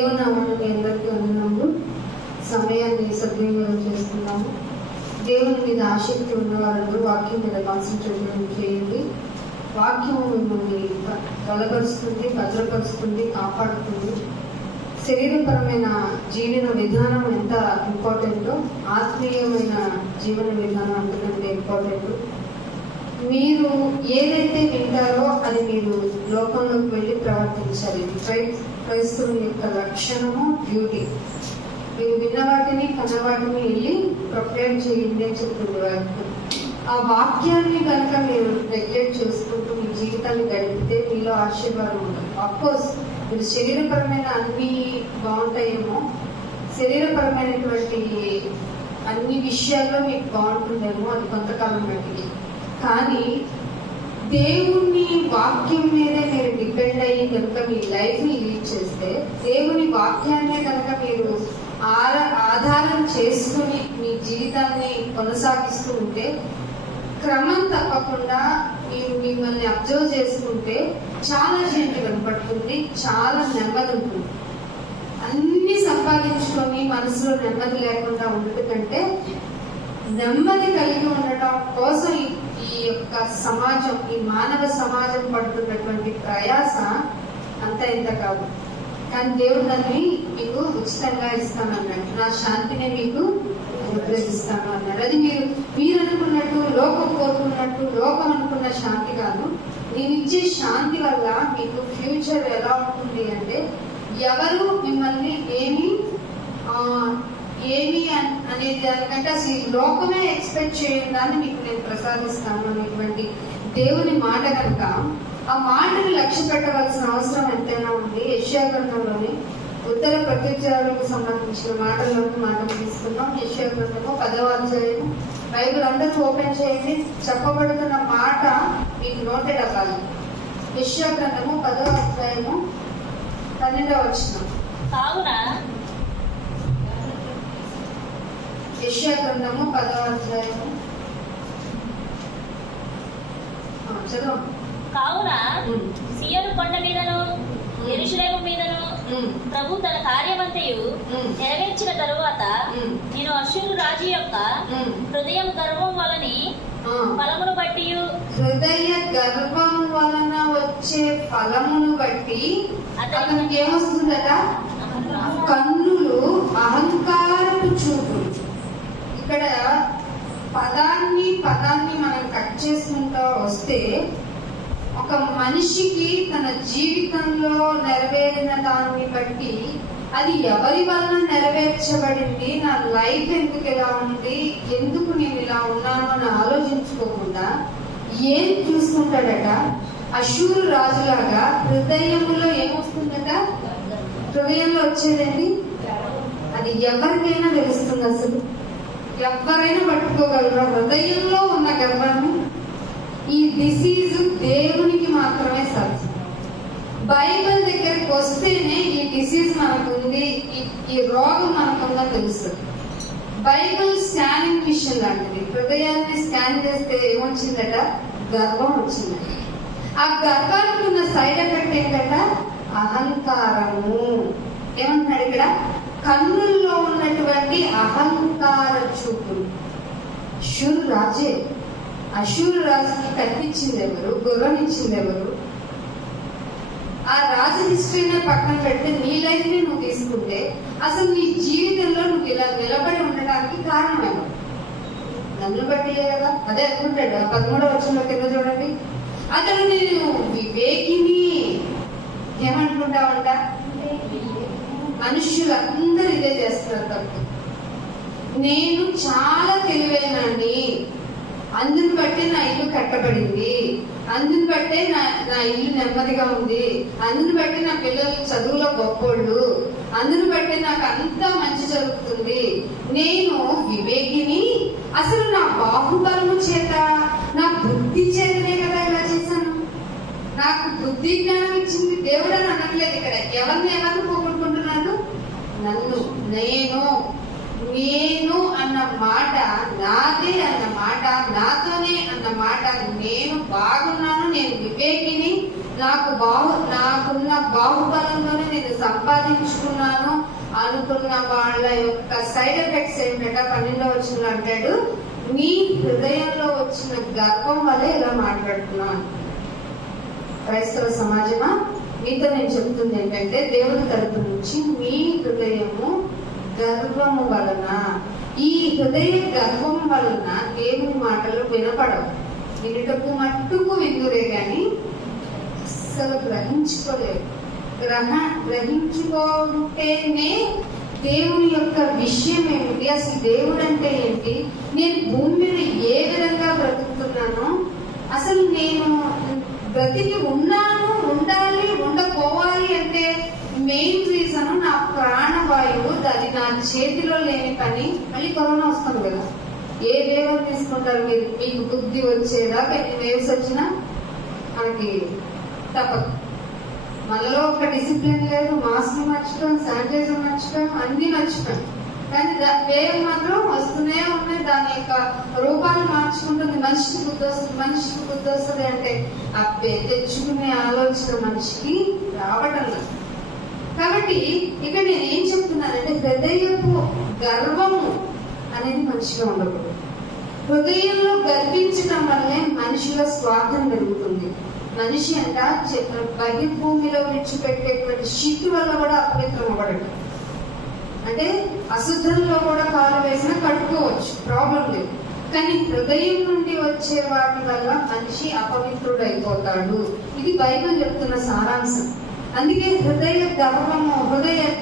దేవుని నామమున మీ అందరికీ వందనములు. సమయాన్ని సద్వినియోగం చేస్తున్నాము. దేవుని మీద ఆసక్తి ఉన్న వారందరూ వాక్యం మీద కాన్సన్ట్రేషన్ చేయండి. వాక్యము మిమ్మల్ని బలపరుస్తుంది, భద్రపరుస్తుంది, కాపాడుతుంది. శరీరపరమైన జీవన విధానం ఎంత ఇంపార్టెంటో ఆత్మీయమైన జీవన విధానం అంతకంటే ఇంపార్టెంట్. మీరు ఏదైతే వింటారో అది మీరు లోకంలోకి వెళ్ళి ప్రవర్తించాలి. క్రైస్తవుని యొక్క లక్షణము, డ్యూటీ. మీరు విన్న వాటిని, కన్న వాటిని వెళ్ళి ప్రొక్లేమ్ చేయండి అని చెప్తుంది వాక్యం. ఆ వాక్యాన్ని కనుక మీరు నెగ్లెక్ట్ చేసుకుంటూ మీ జీవితాన్ని గడిపితే మీలో ఆశీర్వాదం ఉంటుంది. అఫ్కోర్స్ మీరు శరీరపరమైన అన్ని బాగుంటాయేమో, శరీరపరమైనటువంటి అన్ని విషయాల్లో మీకు బాగుంటుందేమో, అది కొంతకాలం బట్టి. కానీ దేవుని వాక్యం మీదే మీరు డిపెండ్ అయ్యి కనుక మీ లైఫ్ ని లీడ్ చేస్తే, దేవుని వాక్యాన్నే కనుక మీరు ఆధారం చేసుకుని మీ జీవితాన్ని కొనసాగిస్తూ ఉంటే, క్రమం తప్పకుండా మీరు మిమ్మల్ని అబ్జర్వ్ చేసుకుంటే చాలా చేంజ్ కనపడుతుంది, చాలా నెమ్మది ఉంటుంది. అన్ని సంపాదించుకొని మనసులో నెమ్మది లేకుండా ఉండటం కంటే నెమ్మది కలిగి ఉండటం కోసం ఈ యొక్క సమాజం, ఈ మానవ సమాజం పడుతున్నటువంటి ప్రయాస అంత ఇంత కాదు. కానీ దేవుడు దాన్ని మీకు ఉచితంగా ఇస్తానన్నాడు. నా శాంతిని మీకు అనుగ్రహిస్తాను అన్నాడు. అది మీరు అనుకున్నట్టు, లోకం కోరుకున్నట్టు, లోకం అనుకున్న శాంతి కాదు. నేను ఇచ్చే శాంతి వల్ల మీకు ఫ్యూచర్ ఎలా ఉంటుంది అంటే, ఎవరు మిమ్మల్ని ఏమి అనేది దానికంటే అసలు లోకమే ఎక్స్పెక్ట్ చేయని దాన్ని మీకు నేను ప్రసాదిస్తాను అనేటువంటి దేవుని మాట కనుక, ఆ మాటని లక్ష్య పెట్టవలసిన అవసరం ఎంతైనా ఉంది. యెషయా గ్రంథంలోని ఉత్తర ప్రత్యుత్తరాలకు సంబంధించిన మాటలు తీసుకున్నాం. యెషయా గ్రంథము 10వ అధ్యాయం. బైబిల్ అందరూ ఓపెన్ చేయండి. చెప్పబడుతున్న మాట మీకు నోటెడ్ అవ్వాలి. యెషయా గ్రంథము 10వ అధ్యాయము 12వ వచనం. కావున యెషయా గ్రంథము 10వ అధ్యాయము చదువు. కావున సియోను కొండ మీదను యెరూషలేము మీదను ప్రభు తన కార్యమంతయు నెరవేర్చిన తరువాత నేను అష్షూరు రాజు యొక్క హృదయం గర్వం వలని ఫలమును బట్టి, హృదయ గర్వం వలన వచ్చే ఫలమును బట్టి అతనికి ఏమొస్తుందట? కన్నులు అహంకారపు చూపులు. ఇక్కడ పదాన్ని మనం కట్ చేసుకుంటూ వస్తే, ఒక మనిషికి తన జీవితంలో నెరవేరిన దాన్ని బట్టి అది ఎవరి వలన నెరవేర్చబడింది, నా లైఫ్ ఎందుకు ఇలా ఉంది, ఎందుకు నేను ఇలా ఉన్నాను అని ఆలోచించుకోకుండా ఏం చూసుకుంటాడట? అష్షూరు రాజులాగా హృదయంలో ఏమొస్తుందట? హృదయంలో వచ్చేదండి అది ఎవరికైనా తెలుస్తుంది. అసలు ఎవరైనా పట్టుకోగలరా హృదయంలో ఉన్న గర్వాన్ని? ఈ డిసీజ్ దేవునికి మాత్రమే సాధ్యం. బైబిల్ దగ్గరికి వస్తేనే ఈ డిసీజ్ మనకుంది, ఈ రోగం మనకుందని తెలుస్తుంది. బైబిల్ స్కానింగ్ మిషన్ లాంటిది. హృదయాన్ని స్కాన్ చేస్తే ఏమొచ్చిందట? గర్వం వచ్చిందట. ఆ గర్వానికి ఉన్న సైడ్ ఎఫెక్ట్ ఏంటట? అహంకారము. ఏమంటున్నాడు ఇక్కడ? కన్నుల్లో ఉన్నటువంటి అహంకార చూపులు. అష్షూరు రాజే. అష్షూరు రాజుకి కత్తిచ్చింది ఎవరు? గుర్రం ఇచ్చింది ఎవరు? ఆ రాజు హిస్టరీనే పక్కన పెడితే నీ లైఫ్ ని నువ్వు తీసుకుంటే అసలు నీ జీవితంలో నువ్వు ఇలా నిలబడి ఉండడానికి కారణం ఎవరు? నన్ను బట్టియే కదా. అదే అనుకుంటాడు. 13వ వచనంలో కింద చూడండి. అతడు నేను వివేకిని ఏమనుకుంటావంట? మనుష్యులందరూ ఇదే చేస్తున్నారు తప్పు. నేను చాలా తెలివైనాన్ని, అందుని బట్టి నా ఇల్లు కట్టబడింది, అందుని బట్టే నా ఇల్లు నెమ్మదిగా ఉంది, అందుని బట్టి నా పిల్లలు చదువులో గొప్పోళ్ళు, అందుని బట్టి నాకు అంతా మంచి జరుగుతుంది, నేను వివేకిని, అసలు నా బాహుబలము చేత, నా బుద్ధి చేతనే కదా ఇలా చేశాను, నాకు బుద్ధి జ్ఞానం ఇచ్చింది దేవుడు అని అనట్లేదు ఇక్కడ. ఎవరిని పోగొట్టుకుంటున్నాను? నన్ను. నేను అన్న మాట, నాదే అన్న మాట, నాతోనే అన్న మాట, నేను బాగున్నాను, నేను వివేకిని, నాకున్న బాహుబలంలోనే నేను సంపాదించుకున్నాను అనుకున్న వాళ్ళ యొక్క సైడ్ ఎఫెక్ట్స్ ఏంటంటే 12వ వచనంలో అంటాడు, మీ హృదయంలో వచ్చిన గర్వం వల్లే ఇలా మాట్లాడుతున్నాను. క్రైస్తవ సమాజమా, మీతో నేను చెప్తుంది ఏంటంటే, దేవుని తరపు నుంచి మీ హృదయము గర్వము వలన, ఈ హృదయ గర్వం వలన దేవుని మాటలు వినపడవు. వినుటకు మట్టుకు విందురే కానీ అస్సలు గ్రహించుకోలేరు. గ్రహించుకుంటేనే దేవుని యొక్క విషయం ఏమిటి, అసలు దేవుడు అంటే ఏంటి, నేను భూమి మీద ఏ విధంగా బ్రతుకుతున్నానో, అసలు నేను బ్రతికి ఉన్నాను, ఉండాలి, ఉండపోవాలి అంటే మెయిన్ రీజన్ నా ప్రాణవాయువు. అది నా చేతిలో లేని పని. మళ్ళీ కరోనా వస్తుంది కదా, ఏ వేవ్ తీసుకుంటారు మీరు? మీకు బుద్ధి వచ్చేదాకా ఎన్ని వేవ్స్ వచ్చినా మనకి తప్పదు. మనలో ఒక డిసిప్లిన్ లేదు, మాస్క్ మర్చిపోయాం, శానిటైజర్ మర్చిపోయాం, అన్ని మర్చిపోయాం. కానీ వేవ్ మాత్రం వస్తూనే ఉన్నాయి. దాని యొక్క రూపాలు మార్చుకుంటుంది. మనిషికి బుద్ధి వస్తుంది అంటే అబ్బే తెచ్చుకునే ఆలోచన మనిషికి రావటం లేదు. కాబట్టి ఇక్కడ నేను ఏం చెప్తున్నానంటే, హృదయపు గర్వము అనేది మనిషిలో ఉండకూడదు. హృదయంలో గర్వించడం వల్లే మనిషిలో స్వార్థం పెరుగుతుంది. మనిషి అంట బహిర్భూమిలో విడిచిపెట్టేటువంటి శక్తి వల్ల కూడా అపవిత్రం అవ్వడం. అంటే అశుద్ధంలో కూడా కాలు వేసినా కట్టుకోవచ్చు, ప్రాబ్లం లేదు. కానీ హృదయం నుండి వచ్చే వాటి వల్ల మనిషి అపవిత్రుడు అయిపోతాడు. ఇది బైబిల్ చెప్తున్న సారాంశం. అందుకే హృదయ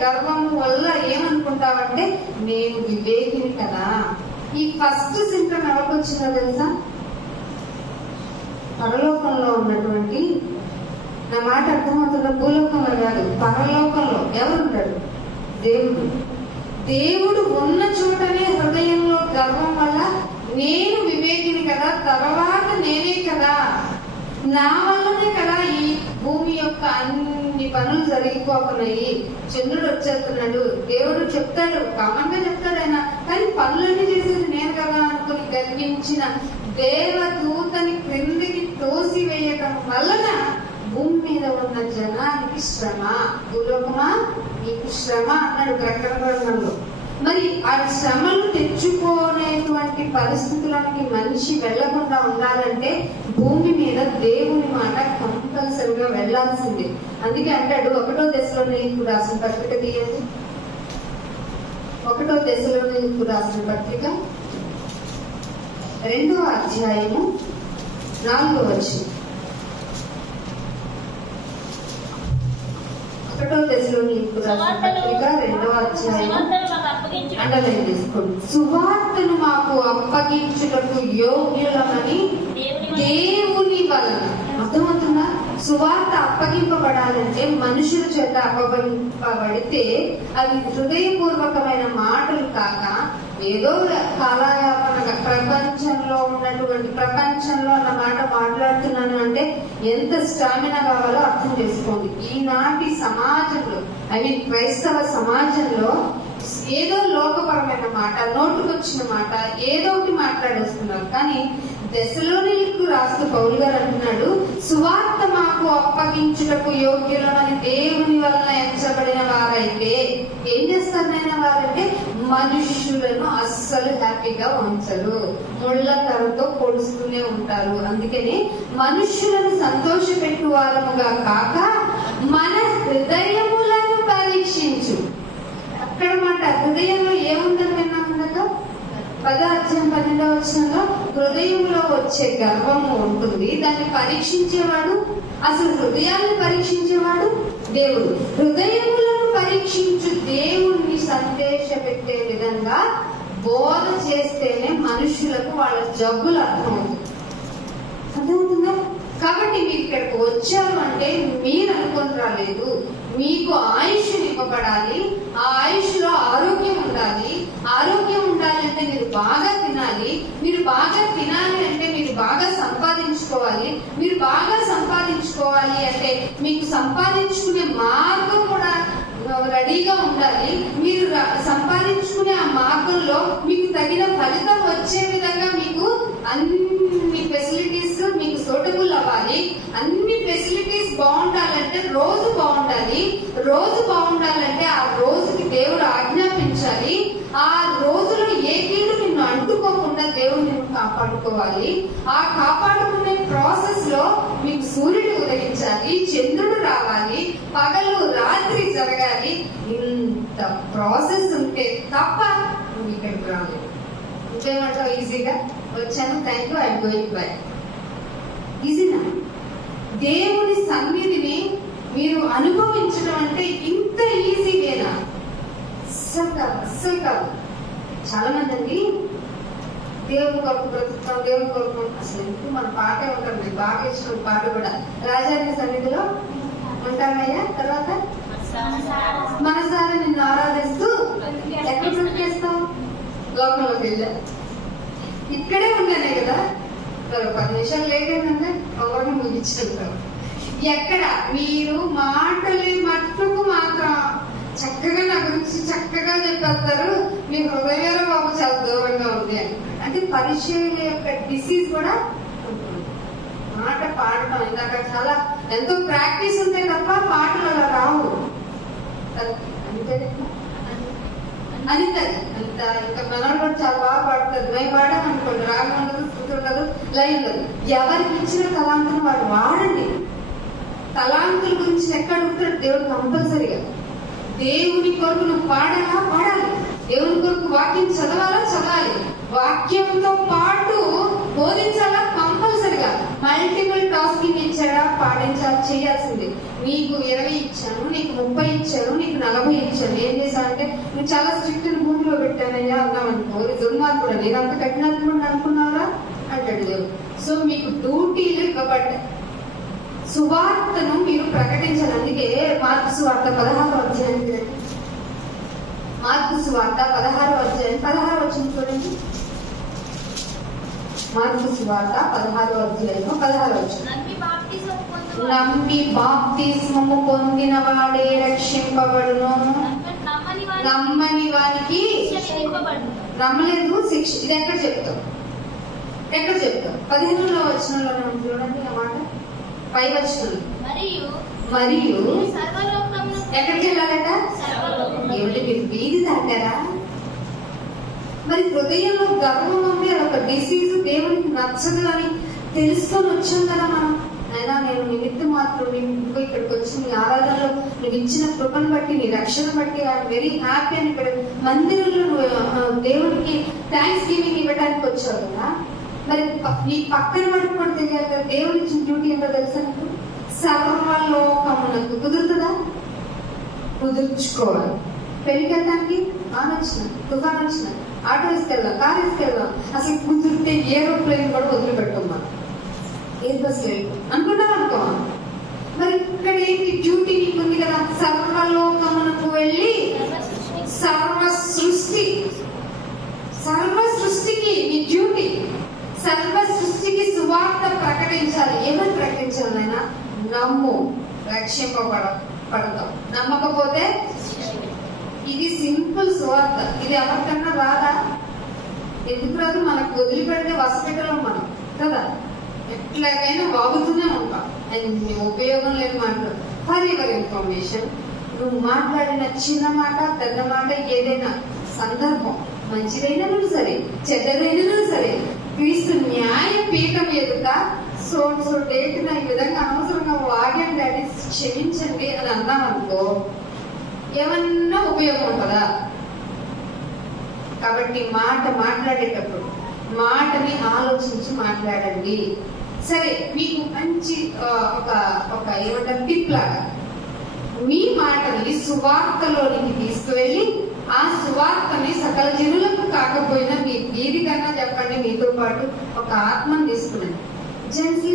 గర్వము వల్ల ఏమనుకుంటావంటే, నేను వివేకిని కదా. ఈ ఫస్ట్ సింటమ్ ఎవరికి వచ్చిందో తెలుసా? పరలోకంలో ఉన్నటువంటి, నా మాట అర్థమవుతున్న, భూలోకంలో కాదు, పరలోకంలో ఎవరుంటాడు? దేవుడు. దేవుడు ఉన్న చోటనే హృదయంలో గర్వం వల్ల నేను వివేకిని కదా, తర్వాత నేనే కదా, నా వల్లనే కదా ఈ భూమి యొక్క అన్ని పనులు జరిగిపోతున్నాయి. చంద్రుడు వచ్చేస్తున్నాడు, దేవుడు చెప్తాడు, కామన్ గా చెప్తాడు ఆయన, కానీ పనులన్నీ చేసేది నేను కదా అనుకుని గర్వించిన దేవదూతని క్రిందికి తోసి వేయటం వలన భూమి మీద ఉన్న జనానికి శ్రమ. భూలోకమా నీకు శ్రమ అన్నాడు ప్రకటన గ్రంథంలో. మరి ఆ శ్రమలు తెచ్చుకోనేటువంటి పరిస్థితులకి మనిషి వెళ్లకుండా ఉండాలంటే భూమి మీద దేవుని మాట కంపల్సరిగా వెళ్లాల్సిందే. అందుకే అంటాడు, 1వ దశలోనికు రాసిన పత్రిక తీయండి. 1వ దశలోనికు రాసిన పత్రిక 2వ అధ్యాయము 4వ వచనం. 1వ దశలోనికు రాసిన పత్రిక 2వ అధ్యాయం అండర్లైన్ చేసుకోండి. సువార్తను మాకు అప్పగించుటకు యోగ్యులమని దేవుని వలన. అర్థమవుతుందా? సువార్త అప్పగింపబడాలంటే మనుషుల చేత అప్పగింపబడితే అవి హృదయపూర్వకమైన మాటలు కాక ఏదో కాలయాపన ప్రపంచంలో ఉన్నటువంటి, ప్రపంచంలో అన్న మాట మాట్లాడుతున్నాను అంటే ఎంత స్టామినా కావాలో అర్థం చేసుకోండి. ఈనాటి సమాజంలో, క్రైస్తవ సమాజంలో ఏదో లోకపరమైన మాట, నోటుకొచ్చిన మాట ఏదో ఒకటి మాట్లాడేస్తున్నారు. కానీ దశలోనికు రాస్తూ పౌలు గారు అంటున్నాడు, సువార్త మాకు అప్పగించుటకు యోగ్యులమని దేవుని వలన ఎంచబడిన వారైతే ఏం చేస్తారనైనా వారంటే మనుష్యులను అస్సలు హ్యాపీగా ఉంచరు, ముళ్ళకరతో పొడుస్తూనే ఉంటారు. అందుకని మనుష్యులను సంతోషపెట్టు వారముగా కాక మన హృదయములను పరీక్షించు. అక్కడ మాట హృదయంలో ఏముందని విన్నాము కదా, 10వ అధ్యాయం 12వ వచనంలో హృదయంలో వచ్చే గర్వము ఉంటుంది. దాన్ని పరీక్షించేవాడు, అసలు హృదయాన్ని పరీక్షించేవాడు దేవుడు. హృదయములను పరీక్షించు దేవుణ్ణి సందేశ పెట్టే విధంగా బోధ చేస్తేనే మనుషులకు వాళ్ళ జబ్బులు అర్థమవుతుంది. అర్థమవుతుందా? కాబట్టి మీరు ఇక్కడికి వచ్చారు అంటే మీరు అనుకుని రాలేదు. మీకు ఆయుష్ ఇవ్వబడాలి, ఆ ఆయుష్ లో ఆరోగ్యం ఉండాలి. ఆరోగ్యం ఉండాలి అంటే మీరు బాగా తినాలి. మీరు బాగా తినాలి అంటే మీరు బాగా సంపాదించుకోవాలి. మీరు బాగా సంపాదించుకోవాలి అంటే మీకు సంపాదించుకునే మార్గం కూడా రెడీగా ఉండాలి. మీరు సంపాదించుకునే ఆ మార్గంలో మీకు తగిన ఫలితం వచ్చే విధంగా మీకు అన్ని ఫెసిలిటీస్ మీకు సూటబుల్ అవ్వాలి. అన్ని ఫెసిలిటీస్ బాగుండాలంటే రోజు బాగుండాలి. రోజు బాగుండాలి కాపాడుకోవాలి. ఆ కాపాడుకునే ప్రాసెస్ లో మీకు సూర్యుడు ఉదయించాలి, చంద్రుడు రావాలి, పగలు రాత్రి జరగాలి. ఇంత ప్రాసెస్ ఉంటే తప్ప నువ్వు ఇక్కడికి రాలేదు. ఇంకేమంటావు? ఈజీగా వచ్చాను, thank you, I'm going bye. ఈజీనా? దేవుని సన్నిధిని మీరు అనుభవించడం అంటే ఇంత ఈజీగానా? అస్సలు కాదు, అస్సలు కాదు. చాలా మంది అండి దేవుని కొరకు బ్రతుకుతాం, దేవుని కొరకు అసలు ఎందుకు మన పాటే ఉంటాం. మీకు బాగా ఇష్టం పాట కూడా. రాజాని సన్నిధిలో ఉంటామయ్యా, తర్వాత మనసారా నిన్ను ఆరాధిస్తూ ఎక్కడ బ్రతికేస్తాం? లోకంలోకి వెళ్ళా. ఇక్కడే ఉండనే కదా. 10 నిమిషాలు లేట్ అయిందంటే ఒకటి ముగించుకుంటాం. ఎక్కడ మీరు మాటలు మట్టుకు మాత్రం చక్కగా నా గురించి చక్కగా చెప్పేస్తారు, మీ హృదయంలో బాబు చాలా దూరంగా ఉంది అని. అంటే పరిచయాల యొక్క డిసీజ్ కూడా ఉంటుంది. మాట పాడటం ఇందాక చాలా ఎంతో ప్రాక్టీస్ ఉంటే తప్ప పాటలు అలా రావు. అంతే అనితది అంత. ఇంకా మనోడు కూడా చాలా బాగా పాడుతుంది. మేము పాడామనుకోండి, రాగం ఉండదు, శృతి ఉండదు, లైన్ ఉండదు. ఎవరికి ఇచ్చిన తలాంతులు వాడు వాడండి. తలాంతుల గురించి ఎక్కడ ఉంటాడు దేవుడు కంపల్సరిగా. దేవుని కొరకు నువ్వు పాడాలా? పాడాలి. దేవుని కొరకు వాక్యం చదవాలా? చదవాలి. వాక్యంతో పాటు బోధించాలా? కంపల్సరిగా. మల్టిపుల్ టాస్కింగ్ ఇచ్చాడా? పాటించాలి, చేయాల్సింది. నీకు 20 ఇచ్చాను, నీకు 30 ఇచ్చాను, నీకు 40 ఇచ్చాను. ఏం చేశానంటే నువ్వు చాలా స్ట్రిక్ట్ భూమిలో పెట్టానయ్యా అన్నావు అనుకో, దుర్మార్గుడు నేను అంత కఠినాత్ముడు అనుకున్నారా అంటాడు దేవుడు. సో మీకు డ్యూటీలు ఇవ్వబడ్డాయి. సువార్తను మీరు ప్రకటించాలి. అందుకే మార్కు సువార్త 16వ అధ్యాయం, మార్కు సువార్త 16వ అధ్యాయం 16వ వచనం చూడండి. మార్కు సువార్త 16వ అధ్యాయం 16వ వచనం. నమ్మి బాప్తిస్మము పొందిన వాడే రక్షింపబడును, నమ్మని వారికి నమ్మలేదు శిక్ష. ఇది ఎక్కడ చెప్తాం? ఎక్కడ చెప్తాం? 15వ వచనంలో చూడండి ఆ మాట. 5వ వచనం. మరియు ఎక్కడికి వెళ్ళాలట? ఏమిటి మీరు వీధి దాటారా? మరి హృదయంలో గర్వం ఉంది, అదొక డిసీజ్, దేవునికి నచ్చదు అని తెలుసుకొని వచ్చాం కదా మనం. అయినా నేను నిమిత్త మాత్రం నువ్వు ఇక్కడికి వచ్చి నీ ఆరాధనలో నువ్వు ఇచ్చిన కృపను బట్టి, నీ రక్షణ బట్టి ఐఎమ్ వెరీ హ్యాపీ అని ఇక్కడ మందిరంలో నువ్వు దేవునికి థ్యాంక్స్ గివింగ్ ఇవ్వడానికి వచ్చావు కదా. మరి నీ పక్కన వాడికి కూడా తెలియాలి కదా. దేవుని ఇచ్చిన డ్యూటీ ఏంటో తెలుసా నీకు? సర్వలోకమునకు కుదురుతుందా? కుదుర్చుకోవాలి. పెళ్లికి వెళ్ళడానికి వచ్చిన, తుఫాన్ వచ్చిన, ఆటో ఇసుకెళ్దాం, కారు ఇసుకెళ్దాం, అసలు కుదిరితే ఏరోప్లేన్ కూడా వదిలిపెట్టాం మనం, ఎయిర్ బస్ అనుకుంటాం అనుకో. మరి ఇక్కడ ఏంటి డ్యూటీ నీకు ఉంది కదా? సర్వలోకమునకు వెళ్ళి సర్వ సృష్టికి నీ డ్యూటీ. సర్వ సృష్టికి సువార్త ప్రకటించాలి. ఏమని ప్రకటించాలి నాయనా? నమ్ము, రక్షింపబడతాం. నమ్మకపోతే ఇది సింపుల్ సువార్త. ఇది ఎవరికన్నా రాదా? ఎందుకు రాదు? మనకు వదిలిపెడితే వసపెట్టలేం మనం కదా. ఎట్లాగైనా వాగుతూనే ఉంటాం. అండ్ ఉపయోగం లేదు మాటలు. ఫర్ యువర్ ఇన్ఫర్మేషన్, నువ్వు మాట్లాడిన చిన్న మాట, పెద్ద మాట, ఏదైనా సందర్భం మంచిదైనా సరే, చెడ్డదైనా సరే, క్రీస్తు న్యాయ పీఠం ఎదుట సో డేట్ నా ఈ విధంగా అనవసరంగా వాగాను డాడీ క్షమించండి అని అన్నామనుకో, ఏమన్నా ఉపయోగం ఉంటుందా? కాబట్టి మాట్లాడేటప్పుడు మాటని ఆలోచించి మాట్లాడండి. సరే, మీకు మంచి ఒక ఏమంటారు టిప్ లాగా మీ మాటని సువార్తలోనికి తీసుకువెళ్ళి ఆ సువార్తని సకల జనులకు కాకపోయినా మీ వీధి కన్నా చెప్పండి, మీతో పాటు ఒక ఆత్మను తీసుకున్నాను. జెంట్స్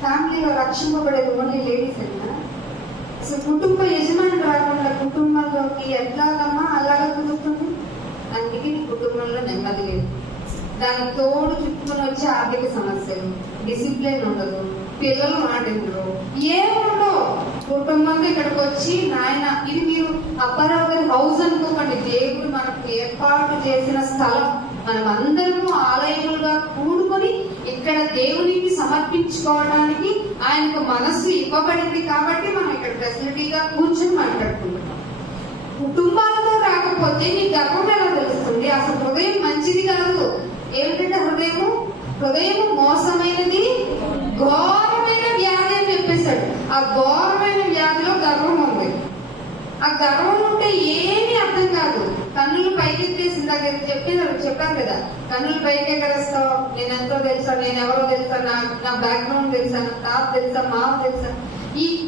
ఫ్యామిలీలో రక్షింపబడేది ఓన్లీ లేడీస్ అయినా. అసలు కుటుంబ యజమాని రాకుండా కుటుంబంలోకి ఎట్లాగమ్మా అలాగా కుదురుతుంది? అందుకే నీ కుటుంబంలో నెమ్మది లేదు. దానికి తోడు చుట్టుకుని వచ్చే ఆర్థిక సమస్యలు, డిసిప్లిన్ ఉండదు, పిల్లలు మాటిండ్రు, ఏముండవు. కుటుంబంగా ఇక్కడికి వచ్చి నాయన ఇది మీరు అప్పారావు గారి హౌస్ అనుకోకండి. దేవుడు మనకు ఏర్పాటు చేసిన స్థలం. మనం అందరము ఆలయములుగా కూడుకొని ఇక్కడ దేవునికి సమర్పించుకోవడానికి ఆయనకు మనస్సు ఇవ్వబడింది. కాబట్టి మనం ఇక్కడ ఫెసిలిటీగా కూర్చొని మాట్లాడుకుంటున్నాం. కుటుంబాలతో రాకపోతే నీ గర్వం ఎలా తెలుస్తుంది? అసలు హృదయం మంచిది కాదు. ఏమిటంటే హృదయము హృదయం మోసమైనది, ఘోరమైన వ్యాధి అని చెప్పేశాడు. ఆ ఘోరమైన వ్యాధిలో గర్వం ఉంది. ఆ గర్వం ఉంటే ఏమీ అర్థం కాదు. కన్నులు పైకెత్తేసి ఇందాక చెప్పాను కదా, కన్నులు పైకి ఎగరేస్తావు, నేను ఎంతో తెలుసా, నేను ఎవరో తెలుసా, నా బ్యాక్గ్రౌండ్ తెలుసా, నా తాత తెలుసా, మామ తెలుసా,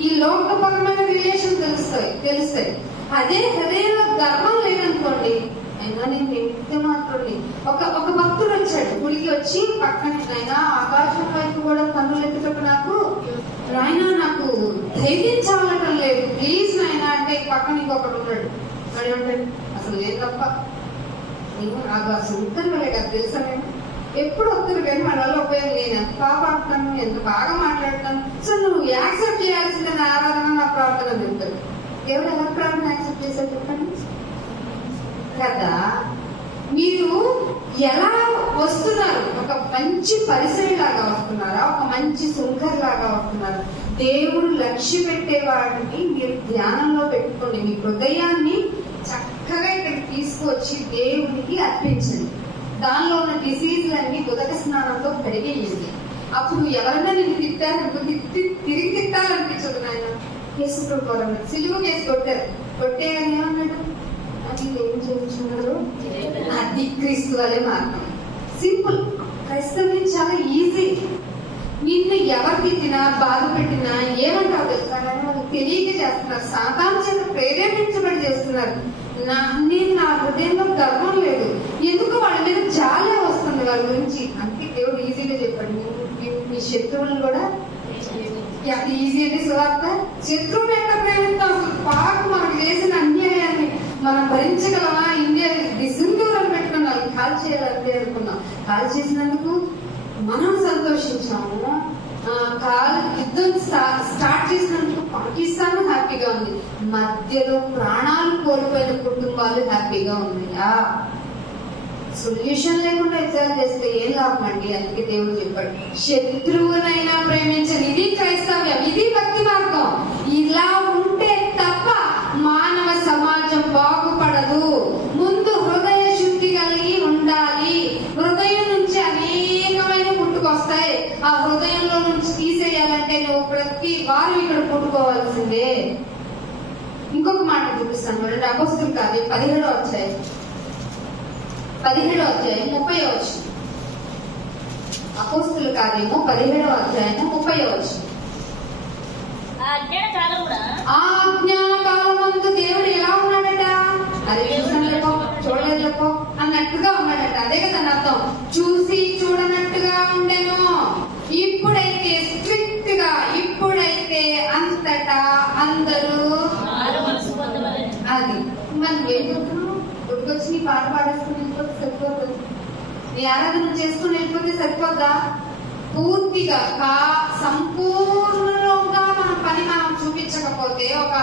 ఈ లోకపరమైన రిలేషన్ తెలుస్తాయి. అదే హృదయంలో గర్వం లేదనుకోండి, అయినా నేను నిమిత్త మాత్రుడిని. ఒక భక్తుడు వచ్చాడు గుడికి వచ్చి, పక్కన నాయనా ఆకాశం వైపు కూడా కన్నులు ఎత్తుటకు నాకు ధైర్యం చాలటం లేదు, ప్లీజ్ నాయనా అంటే పక్కన ఇంకొకటి ఉన్నాడు. అడిగాడు, అసలు లేదు తప్ప నాకు అసలు ఉత్తరం కదా తెలుసా, నేను ఎప్పుడు వస్తారు కానీ మన వల్ల ఉపయోగం లేదు. ఎంత బాగా పాడుతాను, ఎంత బాగా మాట్లాడతాను, సో నువ్వు యాక్సెప్ట్ చేయాల్సిందే నా ఆరాధన, నా ప్రార్థన అని చెప్తాడు. దేవుడు ఎలా ప్రార్థన యాక్సెప్ట్ చేశారు చెప్పండి కదా. మీరు ఎలా వస్తున్నారు? ఒక మంచి పరిసరి లాగా వస్తున్నారా, ఒక మంచి సుంకర్ లాగా వస్తున్నారా? దేవుడు లక్ష్య పెట్టే వాటిని మీరు ధ్యానంలో పెట్టుకోండి. మీ హృదయాన్ని చక్కగా ఇక్కడికి తీసుకువచ్చి దేవుడికి అర్పించండి. దానిలో ఉన్న డిసీజ్లన్నీ ఉదక స్నానంతో కడిగేయండి. అప్పుడు ఎవరైనా నేను తిట్టారనుకో, తిరిగి తిట్టాలనిపించదు. నాయన కేసుకుంటారు, సిలువు కేసు కొట్టే అని ఏమన్నాడు, అది ఏం చేయించున్నారు, అది క్రీస్తు వలె మార్గం. సింపుల్. క్రైస్తవం చాలా ఈజీ. నిన్ను ఎవరు తిట్టినా బాధ పెట్టినా ఏమంటావు తెలుసా, కానీ వాళ్ళు తెలియక చేస్తున్నారు, సాతాను చేత ప్రేరేపించబడి చేస్తున్నారు. నేను నా హృదయంలో గర్వం లేదు, ఎందుకు వాళ్ళ మీద జాలే వస్తుంది వాళ్ళ గురించి. అందుకే దేవుడు ఈజీగా చెప్పండి, మీ శత్రువులను కూడా అది ఈజీ అంటే సువార్త. శత్రువుని ఎంత ప్రేమిస్తాం? అసలు పాకు మనకు చేసిన అన్యాయాన్ని మనం భరించగలమా? ఇండియా సింధూరం పెట్టుకున్నాం, కాల్ చేయాలంటే అనుకున్నాం, కాల్ చేసినందుకు మనం సంతోషించాము. యుద్ధం స్టార్ట్ చేసినందుకు పాకిస్తాన్ హ్యాపీగా ఉంది. మధ్యలో ప్రాణాలు కోల్పోయిన కుటుంబాలు హ్యాపీగా ఉన్నాయా? సొల్యూషన్ లేకుండా విచారణ చేస్తే ఏం లాభం అండి? అందుకే దేవుడు చెప్పాడు, శత్రువునైనా ప్రేమించండి. ఇది క్రైస్తవ్యం, ఇది భక్తి మార్గం. ఇలా ఉంటే తప్ప మానవ సమాజం బాగుపడదు. ముందు హృదయ శుద్ధి కలిగి ఉండాలి. హృదయం నుంచి అనేకమైన పుట్టుకొస్తాయి. ఆ హృదయంలో నుంచి తీసేయాలంటే నువ్వు ప్రతి వారం ఇక్కడ పుట్టుకోవాల్సిందే. ఇంకొక మాట చూపిస్తాను చూడండి. అపోస్తుల కార్యం 17వ అధ్యాయం 30వ వచనం. అపోస్తుల కార్యము 17వ అధ్యాయము 30వ వచనం. ఆ అజ్ఞాన కాలమందు దేవుడు ఎలా ఉన్నాడట? అది చూసానులేపో, చూడలేదులేపో అన్నట్టుగా ఉన్నాడట. అదే కదా అర్థం. చూసి చూడనట్టుగా ఉండెను. ఇప్పుడైతే స్ట్రిక్ట్ గా, ఇప్పుడైతే అంతటా అందరూ అది. మనం ఏం చెప్తున్నాం? గుడికొచ్చి నీ పాట పాడేసుకుని వెళ్ళిపోతే సరిపోతుంది, నీ ఆరాధన చేసుకుని వెళ్ళిపోతే సరిపోద్దా? పూర్తిగా సంపూర్ణంగా మన పని మనం చూపించకపోతే, ఒక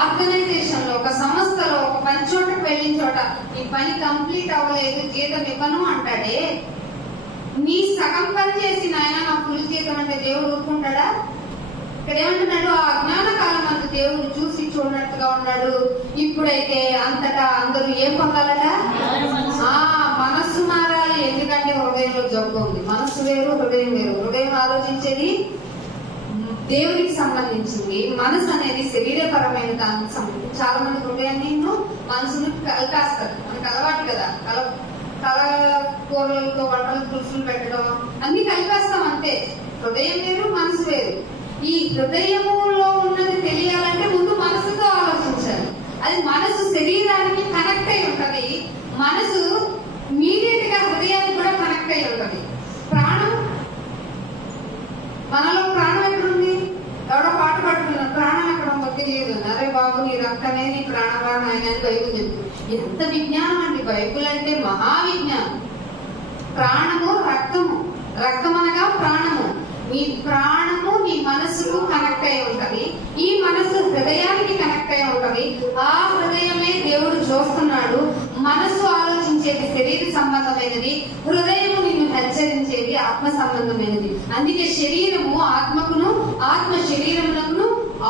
ఆర్గనైజేషన్ లో, ఒక సంస్థలో, ఒక పని చోటకు వెళ్ళిన చోట నీ పని కంప్లీట్ అవ్వలేదు, జీతం ఇవ్వను అంటాడే. నీ సగం పని చేసి నాయన నా ఫుల్ జీతం అంటే దేవుడు ఊరుకుంటాడా? ఇక్కడ ఏమంటున్నాడు? ఆ అజ్ఞాన కాలం అంత దేవుడు చూసి చూడనట్టుగా ఉన్నాడు. ఇప్పుడైతే అంతటా అందరూ ఏం పొందాలట? మనస్సు మారాలి. ఎందుకంటే హృదయంలో జబ్బు ఉంది. మనస్సు వేరు, హృదయం వేరు. హృదయం ఆలోచించేది దేవుడికి సంబంధించింది, మనసు అనేది శరీరపరమైన దానికి సంబంధించి. చాలా మంది హృదయాన్ని మనసును కలిపేస్తారు. మనకు అలవాటు కదా, కల కూరలతో వంటలు పులుసులు పెట్టడం అన్ని కలిపేస్తాం అంతే. హృదయం వేరు, మనసు వేరు. ఈ హృదయములో ఉన్నది తెలియాలంటే ముందు మనసుతో ఆలోచించాలి. అది మనసు శరీరానికి కనెక్ట్ అయి ఉంటది. మనసు ఇమీడియట్ గా హృదయానికి కూడా కనెక్ట్ అయి ఉంటది. ప్రాణం, మనలో ప్రాణం ఎక్కడుంది? ఎవడో పాట పాడుతున్నాడు, ప్రాణం ఎక్కడ ఉందో తెలియదు. అరే బాబు నీ రక్తమే నీ ప్రాణవాణి ఆయన అని బైబుల్ చెప్తుంది. ఎంత విజ్ఞానం అండి! బైబుల్ అంటే మహావిజ్ఞానం. ప్రాణము, రక్తము. రక్తం అనగా ప్రాణము. నీ ప్రాణము నీ మనసుకు కనెక్ట్ అయి ఉంటది. ఈ మనసు హృదయానికి కనెక్ట్ అయి ఉంటది. ఆ హృదయమే దేవుడు చూస్తున్నాడు. మనసు ఆలోచించేది శరీర సంబంధమైనది, హృదయము నిన్ను హెచ్చరించేది ఆత్మ సంబంధమైనది. అందుకే శరీరము ఆత్మకును, ఆత్మ శరీరమునకును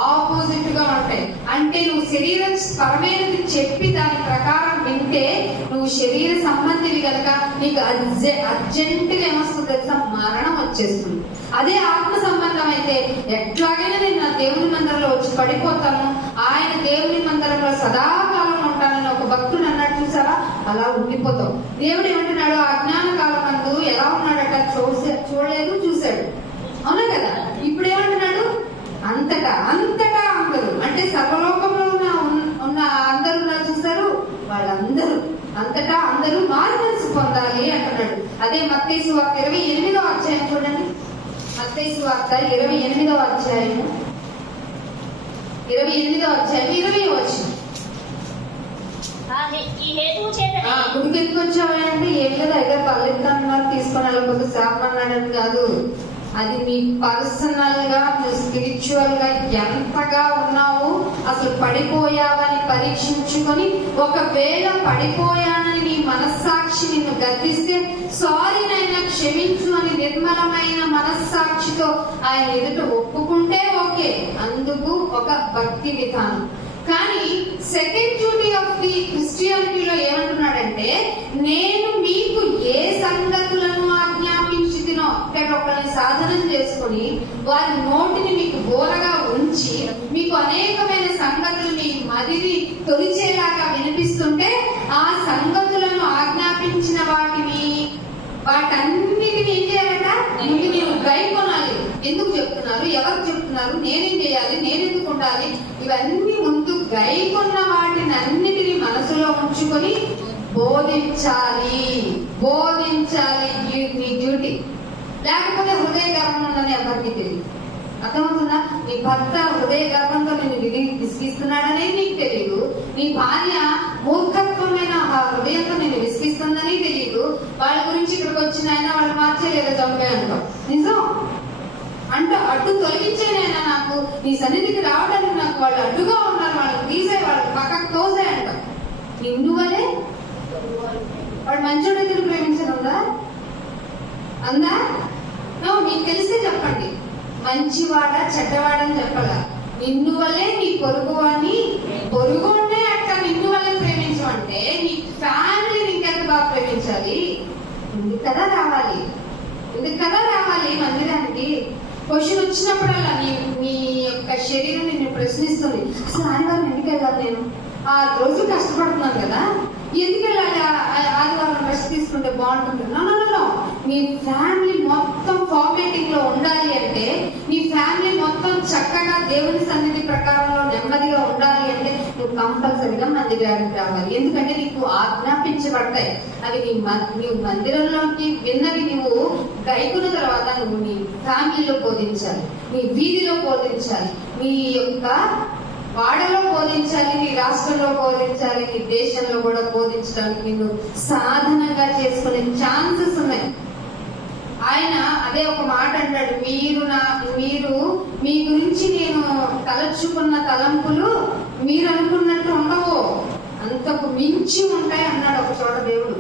ఆపోజిట్ గా ఉంటాయి. అంటే నువ్వు శరీరం పరమైనది చెప్పి దాని ప్రకారం వింటే నువ్వు శరీర సంబంధివి కనుక నీకు అర్జెంట్ గా ఏమొస్తుంది తెలుసా? మరణం వచ్చేస్తుంది. అదే ఆత్మ సంబంధం అయితే ఎట్లాగైనా నేను నా దేవుని మందిరంలో వచ్చి పడిపోతాను, ఆయన దేవుని మందిరంలో సదాకాలం ఉంటానని ఒక భక్తుడు అన్నట్టు చూసావా? అలా ఉండిపోతావు. దేవుడు ఏమంటున్నాడు? అజ్ఞాన కాలం నందు ఎలా ఉన్నాడట? చూడలేదు, చూశాడు. అవునా కదా? ఇప్పుడు ఏమంటున్నాడు? అంతటా అంతటా అందరూ, అంటే సర్వలోకంలో ఉన్న అందరూ చూస్తారు, వాళ్ళందరూ అంతటా అందరూ మారు మనసు పొందాలి అంటున్నాడు. అదే మత్తయి సువార్త 28వ అధ్యాయం చూడండి. మత్తయి సువార్త 28వ అధ్యాయం 20వ వచనం. ఈ హేతువు చేతనే గుడికి ఎందుకు వచ్చావా అంటే ఏం లేదు అయ్యారు పల్లెత్తన్నారు తీసుకొని వెళ్ళకపోతే శాపం అన్నాడని కాదు. అది నీ పర్సనల్ గా నువ్వు స్పిరిచువల్ గా ఎంతగా ఉన్నావు, అసలు పడిపోయావని పరీక్షించుకొని, ఒకవేళ పడిపోయానని నీ మనస్సాక్షి నిన్ను గద్దిస్తే సారీ నైనా క్షమించు అని నిర్మలమైన మనస్సాక్షితో ఆయన ఎదుట ఒప్పుకుంటే ఓకే, అందుకు ఒక భక్తి విధానం. కానీ సెకండ్ డ్యూటీ ఆఫ్ ది క్రిస్టియానిటీలో ఏమంటున్నాడంటే, నేను మీకు ఏ సంగతులను ఆజ్ఞాపించుతునో, ఇక్కడ ఒకరిని సాధనం చేసుకుని వారి నోటిని మీకు బోరగా ఉంచి మీకు అనేకమైన సంగతులు మీ మదిని తొలిచేలాగా వినిపిస్తుంటే ఆ సంగతులను ఆజ్ఞాపించిన వాటన్నిటిని ఏం చేయాలట? నేను గైకొనాలి. ఎందుకు చెప్తున్నారు? ఎవరు చెప్తున్నారు? నేనేం చేయాలి? నేనెందుకు ఉండాలి? ఇవన్నీ ముందు గైకొన్న వాటిని అన్నిటిని మనసులో ఉంచుకొని బోధించాలి. నీ డ్యూటీ. లేకపోతే హృదయ గర్భం ఉందని ఎవరికి తెలియదు. అర్థమవుతుందా? నీ భర్త హృదయ గర్భంతో నిన్ను విసిగిస్తున్నాడనే నీకు తెలియదు. నీ భార్య మూర్ఖత్వమైన హృదయంతో నిన్ను విసిగిస్తుందని తెలియదు. వాళ్ళ గురించి ఇక్కడికి వచ్చిన ఆయన వాళ్ళు మార్చేలేదో చంపే అంటాం. నిజం అంటే అడ్డు తొలగించేనైనా నాకు నీ సన్నిధికి రావడానికి నాకు వాళ్ళు అడ్డుగా ఉన్నారు, వాళ్ళని తీసే, వాళ్ళకి పక్కకు తోసే అంటాం. నిన్ను వలే వాడు మంచోడు ఎదురు ప్రేమించనుందా? అందా? మీకు తెలిస్తే చెప్పండి. మంచివాడ చెడ్డవాడని చెప్పాల. నిన్ను వల్లే నీ పొరుగునే అట్లా నిన్ను వల్లే ప్రేమించమంటే నీ ఫ్యామిలీని ఇంకెంత బాగా ప్రేమించాలి? ఎందుకు కదా రావాలి మందిరానికి? క్వశ్చన్ వచ్చినప్పుడల్లా నీ యొక్క శరీరం నిన్ను ప్రశ్నిస్తుంది. అసలు ఆదివారం ఎందుకు వెళ్ళాలి? నేను ఆ రోజు కష్టపడుతున్నాను కదా, ఎందుకు వెళ్ళాలి? ఆదివారం రెస్ట్ తీసుకుంటే బాగుంటుంది. నో, నీ ఫ్యామిలీ మొత్తం ఫార్మేటింగ్ లో ఉండాలి అంటే, నీ ఫ్యామిలీ మొత్తం చక్కగా దేవుని సన్నిధి ప్రకారంలో నెమ్మదిగా ఉండాలి అంటే నువ్వు కంపల్సరిగా మందిరానికి రావాలి. ఎందుకంటే నీకు ఆజ్ఞాపించబడతాయి. అవి నీవు మందిరంలోకి విన్నవి నువ్వు గైకున్న తర్వాత నువ్వు నీ ఫ్యామిలీలో బోధించాలి, నీ వీధిలో బోధించాలి, నీ యొక్క వాడలో బోధించాలి, నీ రాష్ట్రంలో బోధించాలి, నీ దేశంలో కూడా బోధించడానికి నిన్ను సాధనంగా చేసుకునే ఛాన్సెస్ ఉన్నాయి. ఆయన అదే ఒక మాట అంటాడు, మీరు మీ గురించి నేను తలచుకున్న తలంపులు మీరు అనుకున్నట్టు ఉండవు, అంతకు మించి ఉంటాయి అన్నాడు ఒక చోట దేవుడు.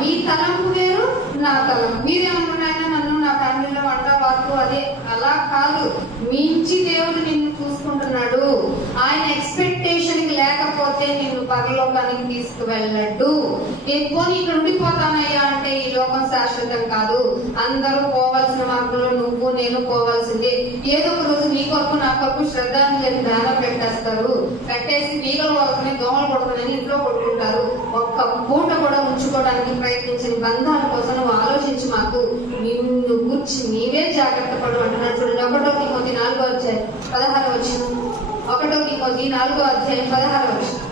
మీ తలంపు వేరు, నా తలంపు. మీరేమనుకున్నాయన నన్ను నా ఫ్యామిలీలో వంట వార్పు అదే అలా కాదు, మించి దేవుడు నిన్ను చూసుకుంటున్నాడు. ఆయన ఎక్స్పెక్టేషన్ కి లేకపోతే నిన్ను పరలోకానికి తీసుకువెళ్ళడు. పోనీ ఇక్కడ ఉండిపోతానయ్యా అంటే ఈ లోకం శాశ్వతం కాదు. అందరూ పోవాల్సిన మార్గంలో నువ్వు నేను పోవాల్సిందే. ఏదో ఒక రోజు నీ కొరకు నా కొరకు శ్రద్ధాంజలి దానం పెట్టేసి నీగలు కొడుకుని దోమలు కొడుకుని ఇంట్లో కొట్టుకుంటారు. ఒక్క పూట కూడా ఉంచుకోవడానికి ప్రయత్నించిన బంధాల కోసం నువ్వు ఆలోచించి మాకు నిన్ను గుర్చి నీవే జాగ్రత్త పడు అంటున్నాడు. చూడండి 1 తిమోతి 4వ అధ్యాయం 16వ వచనం. 1 తిమోతి 4వ అధ్యాయం 16వ వచనం.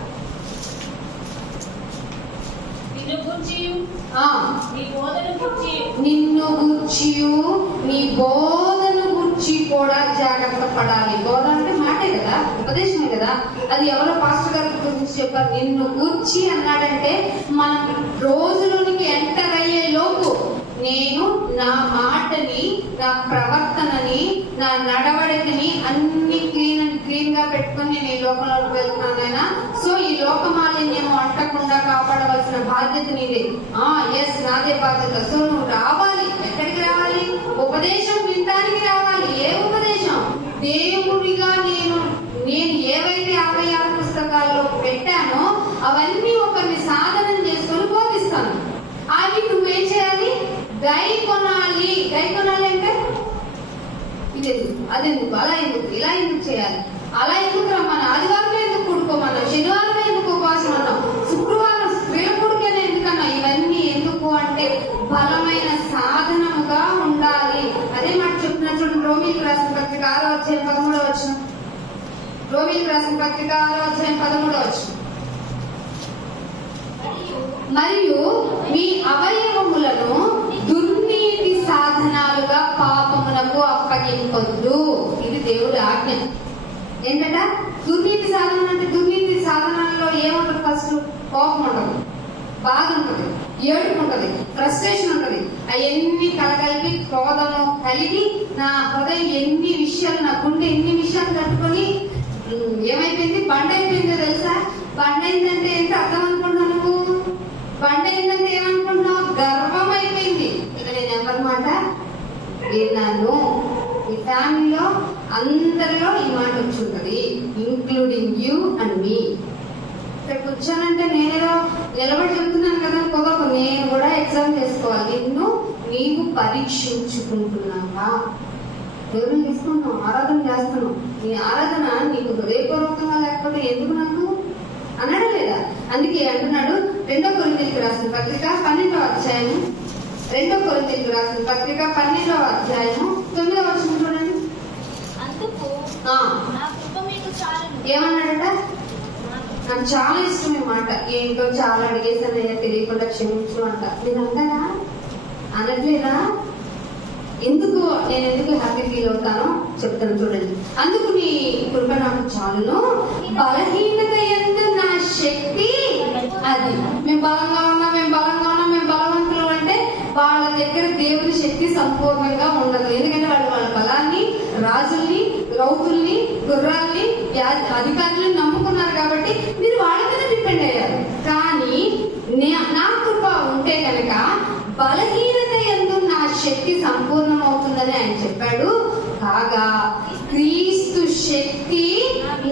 నిన్ను గూర్చియు నీ బోధను గూర్చి కూడా జాగ్రత్త పడాలి. బోధ అంటే మాటే కదా, ఉపదేశమే కదా. అది ఎవరో పాస్టర్ గారి గురించి చెప్పారు. నిన్ను గూర్చి అన్నాడంటే మనం రోజులోనికి ఎంటర్ అయ్యే లోపు నేను నా మాటని, నా ప్రవర్తనని, నా నడవడికని అన్ని క్లీన్ గా పెట్టుకుని నేను ఈ లోకంలోకి వెళ్తున్నానైనా. సో ఈ లోక మాలిన్యం అంటకుండా కాపాడవలసిన బాధ్యత నీదే. ఎస్, నాదే బాధ్యత. సో నువ్వు రావాలి. ఎక్కడికి రావాలి? ఉపదేశం వినడానికి రావాలి. ఏ ఉపదేశం? దేవుడు కొనాలి అంటే ఇదెందుకు, అదెందుకు, అలా ఎందుకు, ఇలా ఎందుకు చేయాలి, అలా ఎందుకు రమ్మన్నా, ఆదివారం ఎందుకు కూడుకోమన్నాం, శనివారం ఎందుకు ఉపవాసం అన్నాం, శుక్రవారం స్త్రీల కూడికనే ఎందుకన్నా, ఇవన్నీ ఎందుకు అంటే బలమైన సాధనముగా ఉండాలి. అదే మాట చెప్తున్నా చూడండి, రోమీలకు రాసిన పత్రిక 6వ అధ్యాయం 13వ వచనం. రోమీలకు రాసిన పత్రిక 6వ అధ్యాయం 13వ వచనం. మరియు మీ అవయవములను దుర్నీతి సాధనాలుగా పాపమునకు అప్పగింపొద్దు. ఇది దేవుడి ఆజ్ఞ. ఏంటంట దుర్నీతి సాధన అంటే, దుర్నీతి సాధనాల్లో ఏముంటది? ఫస్ట్ కోపం ఉంటది, బాధ ఉంటది, ఏడుపు ఉంటది, ఫ్రస్ట్రేషన్ ఉంటది. అవన్నీ కలగలిపి క్రోధము కలిగి నా హృదయం ఎన్ని విషయాలు, నా గుండె ఎన్ని విషయాలు తట్టుకొని ఏమైపోయింది? బండ అయిపోయిందో తెలుసా? బండ అయిందంటే ఏంటి అర్థం అనుకుంటున్నావు నువ్వు? బండ అయిందంటే ఏమనుకుంటున్నావు? గర్వం అయిపోయింది. ఇక నేను ఎవరి మాట విన్నాను. ఈ ఫ్యామిలీలో అందరిలో ఈ మాట వచ్చి ఉంటది, ఇంక్లూడింగ్ యూ అండ్ మీ. ఇక్కడ కూర్చోనంటే నేనేదో నిలబడి చెప్తున్నాను కదా కుదరదు. నేను కూడా ఎగ్జామ్ చేసుకోవాలి. నిన్ను నీవు పరీక్షించుకుంటున్నావా? దేవుని తీసుకున్నావు, ఆరాధన చేస్తున్నావు. నీ ఆరాధన నీకు హృదయపూర్వకంగా లేకపోతే ఎందుకు నాకు అన్నాడు లేదా? అందుకే అంటున్నాడు 2 కొరింథీయులకు రాసిన పత్రిక 12వ అధ్యాయం, 2 కొరింథీయులకు రాసిన పత్రిక 12వ అధ్యాయము 9వ వచనం చూడండి. అందుకు నా కృప మీకు చాలును. ఏమన్నాడట? నాకు చాలా ఇష్టం ఈ మాట. ఏంటో చాలా అడిగేసానయ్యా, తెలియకుండా క్షమించు అంట. నేను అంటారా? అనట్లేదా? ఎందుకు నేను ఎందుకు హ్యాపీ ఫీల్ అవుతానో చెప్తాను చూడండి. అందుకు నీ కృప నాకు చాలును, బలహీనత యందు నా శక్తి అది. మేము బలంగా ఉన్నాం, మేము బలవంతులు అంటే వాళ్ళ దగ్గర దేవుని శక్తి సంపూర్ణంగా ఉండదు. ఎందుకంటే వాళ్ళ బలాన్ని, రాజుల్ని, రౌతుల్ని, గుర్రాల్ని, అధికారులను నమ్ముకున్నారు కాబట్టి మీరు వాళ్ళ మీద డిపెండ్ అయ్యారు. కానీ నా కృప ఉంటే కనుక బలహీనత యందు నా శక్తి సంపూర్ణమవుతుందని ఆయన చెప్పాడు. కాగా క్రీస్తు శక్తి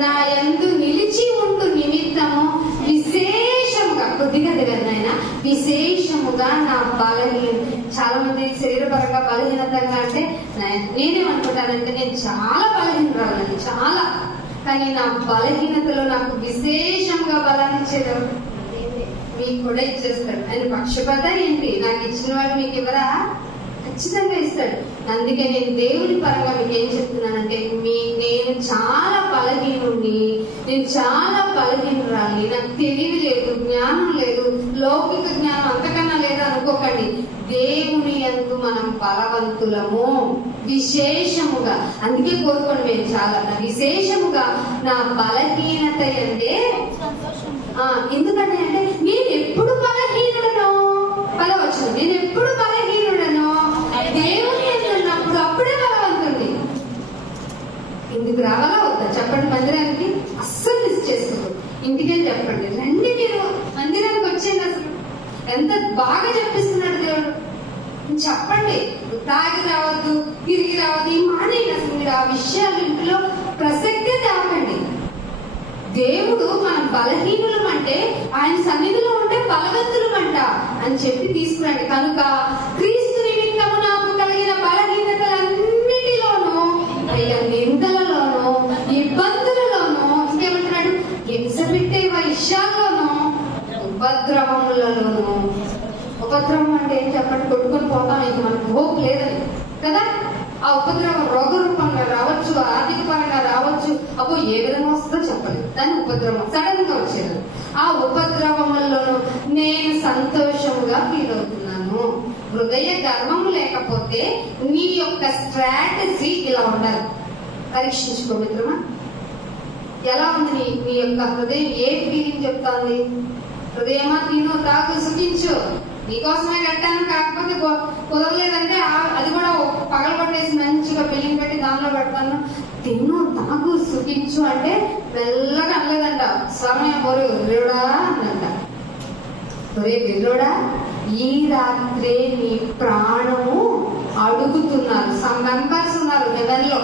నా యందు నిలిచి ఉండు నిమిత్తము విశేషముగా, కొద్దిగా తెలియదు ఆయన, విశేషముగా నా బలహీన, చాలా మంది శరీరపరంగా బలహీనతంగా అంటే నేనేమనుకుంటానంటే నేను చాలా బలహీనరాలని, చాలా. కానీ నా బలహీనతలో నాకు విశేషంగా బలాన్ని ఇచ్చేదారు మీకు కూడా ఇచ్చేస్తాడు. ఆయన పక్షపాత ఏంటి? నాకు ఇచ్చిన వాడు మీకు ఇవ్వరా? ఖచ్చితంగా ఇస్తాడు. అందుకే నేను దేవుని పరంగా మీకు ఏం చెప్తున్నానంటే, నేను చాలా బలహీనుడిని, నేను చాలా బలహీనురాలి, నాకు తెలివి లేదు, జ్ఞానం లేదు, లౌకిక జ్ఞానం అంతకన్నా లేదు అనుకోకండి. దేవుని యందు మనం బలవంతులము విశేషముగా. అందుకే కోరుకోండి, మేము చాలా విశేషముగా నా బలహీనత అంటే. ఎందుకంటే అంటే నేను ఎప్పుడు బలహీనుడను, బలవచ్చు, నేను ఎప్పుడు బలహీనుడను దేవుని ఉన్నప్పుడు అప్పుడే బలవంతుడి. ఇందుకు రావాలా వద్దా చెప్పండి? మందిరానికి అస్సలు మిస్ చేసుకోదు. ఇంటికి చెప్పండి, రండి మీరు మందిరానికి వచ్చేయండి. అసలు ఎంత బాగా చెప్పిస్తున్నాడు దేవుడు. చెప్పండి, తాగి రావద్దు, తిరిగి రావద్దు, ఈ మానేయండి. అసలు మీరు ఆ విషయాలు ఇంట్లో ప్రసక్తే తేవకండి. దేవుడు మనం బలహీనులం అంటే ఆయన సన్నిధిలో ఉంటే బలవంతులమంట అని చెప్పి తీసుకురండి. కనుక క్రీస్తు నిమిత్తము నాకు కలిగిన బలహీనతలన్నిటిలోనూ, అయ్యా నిందలలోనూ, ఇబ్బందులలోనూ, ఇంకేమంటున్నాడు, హింస పెట్టే విషయాల్లోనూ, ఉపద్రవములలోనూ. ఉపద్రవం అంటే ఏం చెప్పండి? కొట్టుకొని పోతాం, ఇంక మనకు హోప్ లేదని కదా. ఆ ఉపద్రవం రోగ రూపంగా రావచ్చు, ఆర్థిక పరంగా రావచ్చు. అబ్బో ఏ విధంగా వస్తుందో చెప్పలేదు, దాని ఉపద్రవం సడన్ గా వచ్చేది. ఆ ఉపద్రవముల్లోనూ నేను సంతోషముగా ఫీల్ అవుతున్నాను. హృదయ గర్వము లేకపోతే నీ యొక్క స్ట్రాటజీ ఇలా ఉండాలి. పరీక్షించుకో మిత్రమా, ఎలా ఉంది నీ యొక్క హృదయం? ఏ ఫీలింగ్ చెప్తాంది? హృదయమా తిను, తాగు, సుఖించు, నీకోసమే కట్టాను, కాకపోతే కుదరలేదంటే అది కూడా పగల పట్టేసి మంచిగా బిల్లింగ్ పెట్టి దానిలో పెడతాను. తిను, తాగు, సుఖించు అంటే మెల్లగా అనలేదంట. స్వామి ఒరే విల్లుడా అన్నంట. ఒరే విల్లుడా, ఈ రాత్రే నీ ప్రాణము అడుగుతున్నారు. సమ్ మెంబర్స్ ఉన్నారు హెవెన్ లో,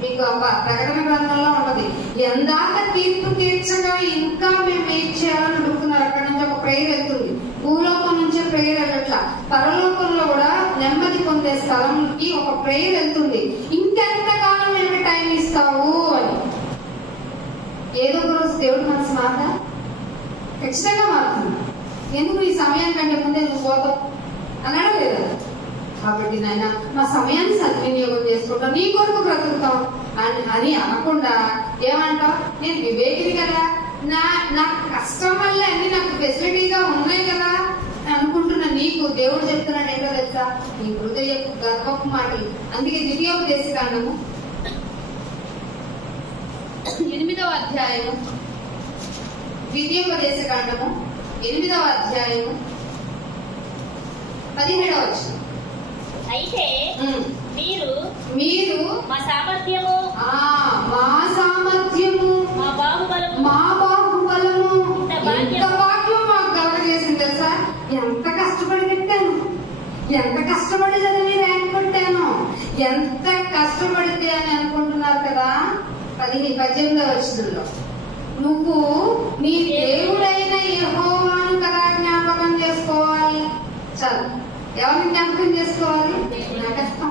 మీ మీకు ప్రకటన గ్రంథంలో ఉంటది. ఎందాక తీర్పు తీర్చగా ఇంకా మేము వెయిట్ చేయాలని అడుగుతున్నారు. అక్కడ నుంచి ఒక ప్రేయర్ వెళ్తుంది. భూలోకం నుంచే ప్రేయర్ వెళ్ళట్లా, పరలోకంలో కూడా నెమ్మది పొందే స్థలంకి ఒక ప్రేయర్ వెళ్తుంది. ఇంకెంతకాలం మేము టైం ఇస్తావు అని. ఏదో ఒక రోజు దేవుడు మనసు మాట ఖచ్చితంగా మారుతుంది. ఎందుకు ఈ సమయం కంటే ముందే నువ్వు పోతావు అన్నాడా లేదా? కాబట్టి నాయన మా సమయాన్ని సద్వినియోగం చేసుకుంటాం, నీ కొరకు బ్రతుకుతాం అని అనకుండా ఏమంటావు, నేను వివేకిని కదా, నాకు కష్టం వల్ల అన్ని నాకు ఫెసిలిటీగా ఉన్నాయి కదా అనుకుంటున్నా. నీకు దేవుడు చెప్తున్నాడు ఏంటో తెలుసా, నీ హృదయ గర్భపు మాటలు. అందుకే ద్వితీయోపదేశకాండము 8వ అధ్యాయము, ద్వితీయోపదేశకాండము 8వ అధ్యాయము 17వ వచనం. అయితే మీరు మా సామర్థ్యము, మా సామర్థ్యము, మా బాహుబలము, మా బాహుబలము ఇంత భాగ్యం మాకు కలగజేసింది తెలుసా. ఎంత కష్టపడి పెట్టాను, ఎంత కష్టపడి చదివి ర్యాంక్ కొట్టాను, ఎంత కష్టపడితే అని అనుకుంటున్నారు కదా. 18వ వచనంలో నువ్వు నీ దేవుడైన యెహోవాను కదా జ్ఞాపకం చేసుకోవాలి. చాలు, ఎవరిని జ్ఞాపకం చేసుకోవాలి? నా కష్టం.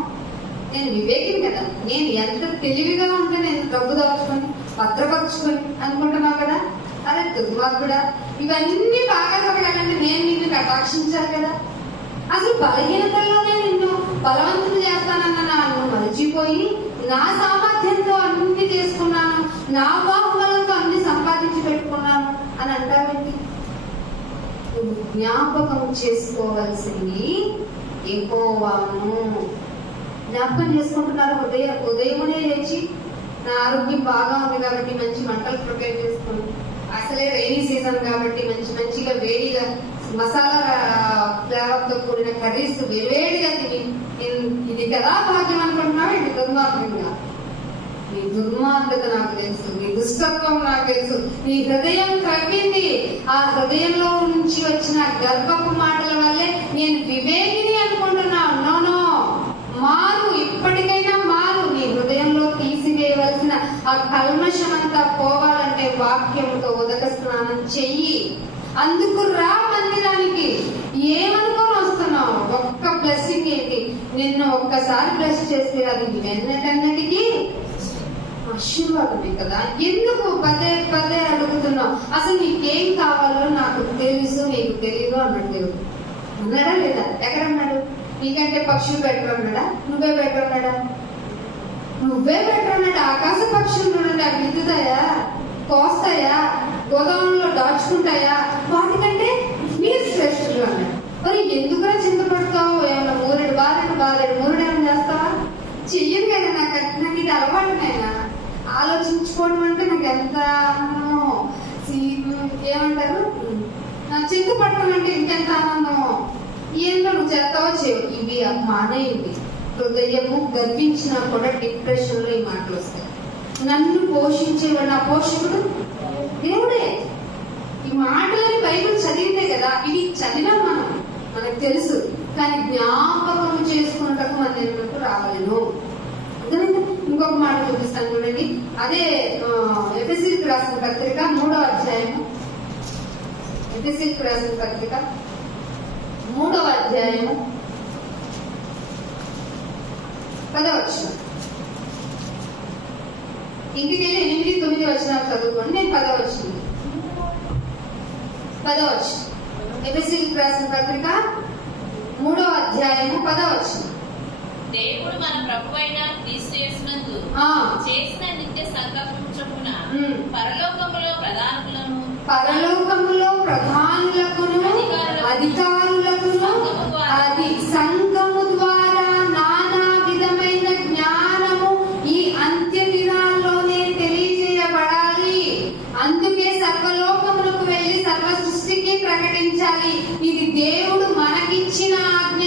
నేను వివేకిని కదా, నేను ఎంత తెలివిగా ఉంటే నేను డబ్బు దాచుకొని భద్రపరుచుకొని అనుకుంటున్నావు కదా. అదే దుర్మార్గుడా, ఇవన్నీ బాగా జరగాలంటే నేను నిన్ను కటాక్షించాలి కదా. అసలు బలహీనతల్లోనే నిన్ను బలవంతులు చేస్తానన్న నన్ను మరిచిపోయి నా సామర్థ్యంతో అన్ని చేసుకున్నాను, నా బాహుబలంతో అన్ని సంపాదించి పెట్టుకున్నాను అని అంటావేంటి? జ్ఞాపకం చేసుకోవాల్సింది యెహోవాను. జ్ఞాపకం చేసుకుంటున్నారు. ఉదయమునే లేచి నా ఆరోగ్యం బాగా ఉంది కాబట్టి మంచి వంటలు ప్రిపేర్ చేసుకుని, అసలే రైనీ సీజన్ కాబట్టి మంచిగా వేడిగా మసాలా ఫ్లేవర్ తో కూడిన కర్రీస్ వేడిగా తిని ఇది కదా భాగ్యం అనుకుంటున్నావు. ఇది దుర్మార్గంగా, నీ దుర్మార్గత నాకు తెలుసు, నీ దుష్టత్వం నాకు తెలుసు. నీ హృదయం తగ్గింది. ఆ హృదయంలో నుంచి వచ్చిన గర్భపు మాటల వల్లే నేను వివేకిని అనుకుంటున్నావు. నోనో, మారు, ఇప్పటికైనా మారు. నీ హృదయంలో తీసివేయవలసిన ఆ కల్మషం అంతా పోవాలంటే వాక్యంతో ఉదక స్నానం చెయ్యి. అందుకు రా మందిరానికి. ఏమనుకొని వస్తున్నావు? ఒక్క బ్లెస్సింగ్ ఏంటి? నిన్ను ఒక్కసారి బ్లెస్ చేస్తే అది వెన్నటన్నిటికీ ఆశీర్వాదమే కదా. ఎందుకు పదే పదే అడుగుతున్నావు? అసలు నీకేం కావాలో నాకు తెలుసు, నీకు తెలియదు అన్నట్టు ఉన్నాడా లేదా? ఎక్కడన్నాడు? నీకంటే పక్షులు బెటర్ అన్నాడా? నువ్వే బెటర్ అన్నాడా? నువ్వే బెటర్ అన్నాడు. ఆకాశ పక్షులు చూడండి, అవి విద్దుతాయా, కోస్తాయా, గోదావరిలో దాచుకుంటాయా? వాటికంటే మీరు శ్రేష్ఠులు అన్నాడు. మరి ఎందుకురా చింతపడతావు? ఏమన్నా మూరెడు మూరెడు ఏమైనా చేస్తావా? చెయ్యను కదా. నాకు ఇది అలవాటునైనా ఆలోచించుకోవడం అంటే నాకు ఎంత ఆనందమో. ఏమంటారు, చింతపడటం అంటే ఇంకెంత ఆనందమో. ఏంటో నువ్వు చేస్తావో చేయవు. ఇవి మానేయండి. హృదయము గర్వించినా కూడా డిప్రెషన్ లో ఈ మాటలు వస్తాయి. నన్ను పోషించేవాడు నా పోషకుడు దేవుడే. ఈ మాటలని బైబిల్ చదివితే కదా. ఇవి చదివాం మనకు తెలుసు, కానీ జ్ఞాపకం చేసుకున్నటకు మన ఎందుకు రావాలను. ఇంకొక మాట చూపిస్తాను చూడండి. అదే ఎఫెసీయులకు రాసిన పత్రిక 3వ అధ్యాయము, ఎఫెసీయులకు రాసిన పత్రిక 3వ అధ్యాయము 10వ వచనం. ఇంటికి వెళ్ళి 8, 9 వచనాలు చదువుకోండి. నేను 10వ వచనం. ఎఫెసీయులకు రాసిన పత్రిక 3వ అధ్యాయము 10వ వచనం. దేవుడు మన ప్రభువైన క్రీస్తు యేసునందు చేసిన నిత్య సంకల్పం చొప్పున పరలోకములో ప్రధానులకును అధికారులకును అది సంఘము ద్వారా నానా విధమైన జ్ఞానము ఈ అంత్య దినాల్లోనే తెలియజేయబడాలి. అందుకే సర్వలోకములకు వెళ్లి సర్వ సృష్టికి ప్రకటించాలి. ఇది దేవుడు మనకిచ్చిన ఆజ్ఞ.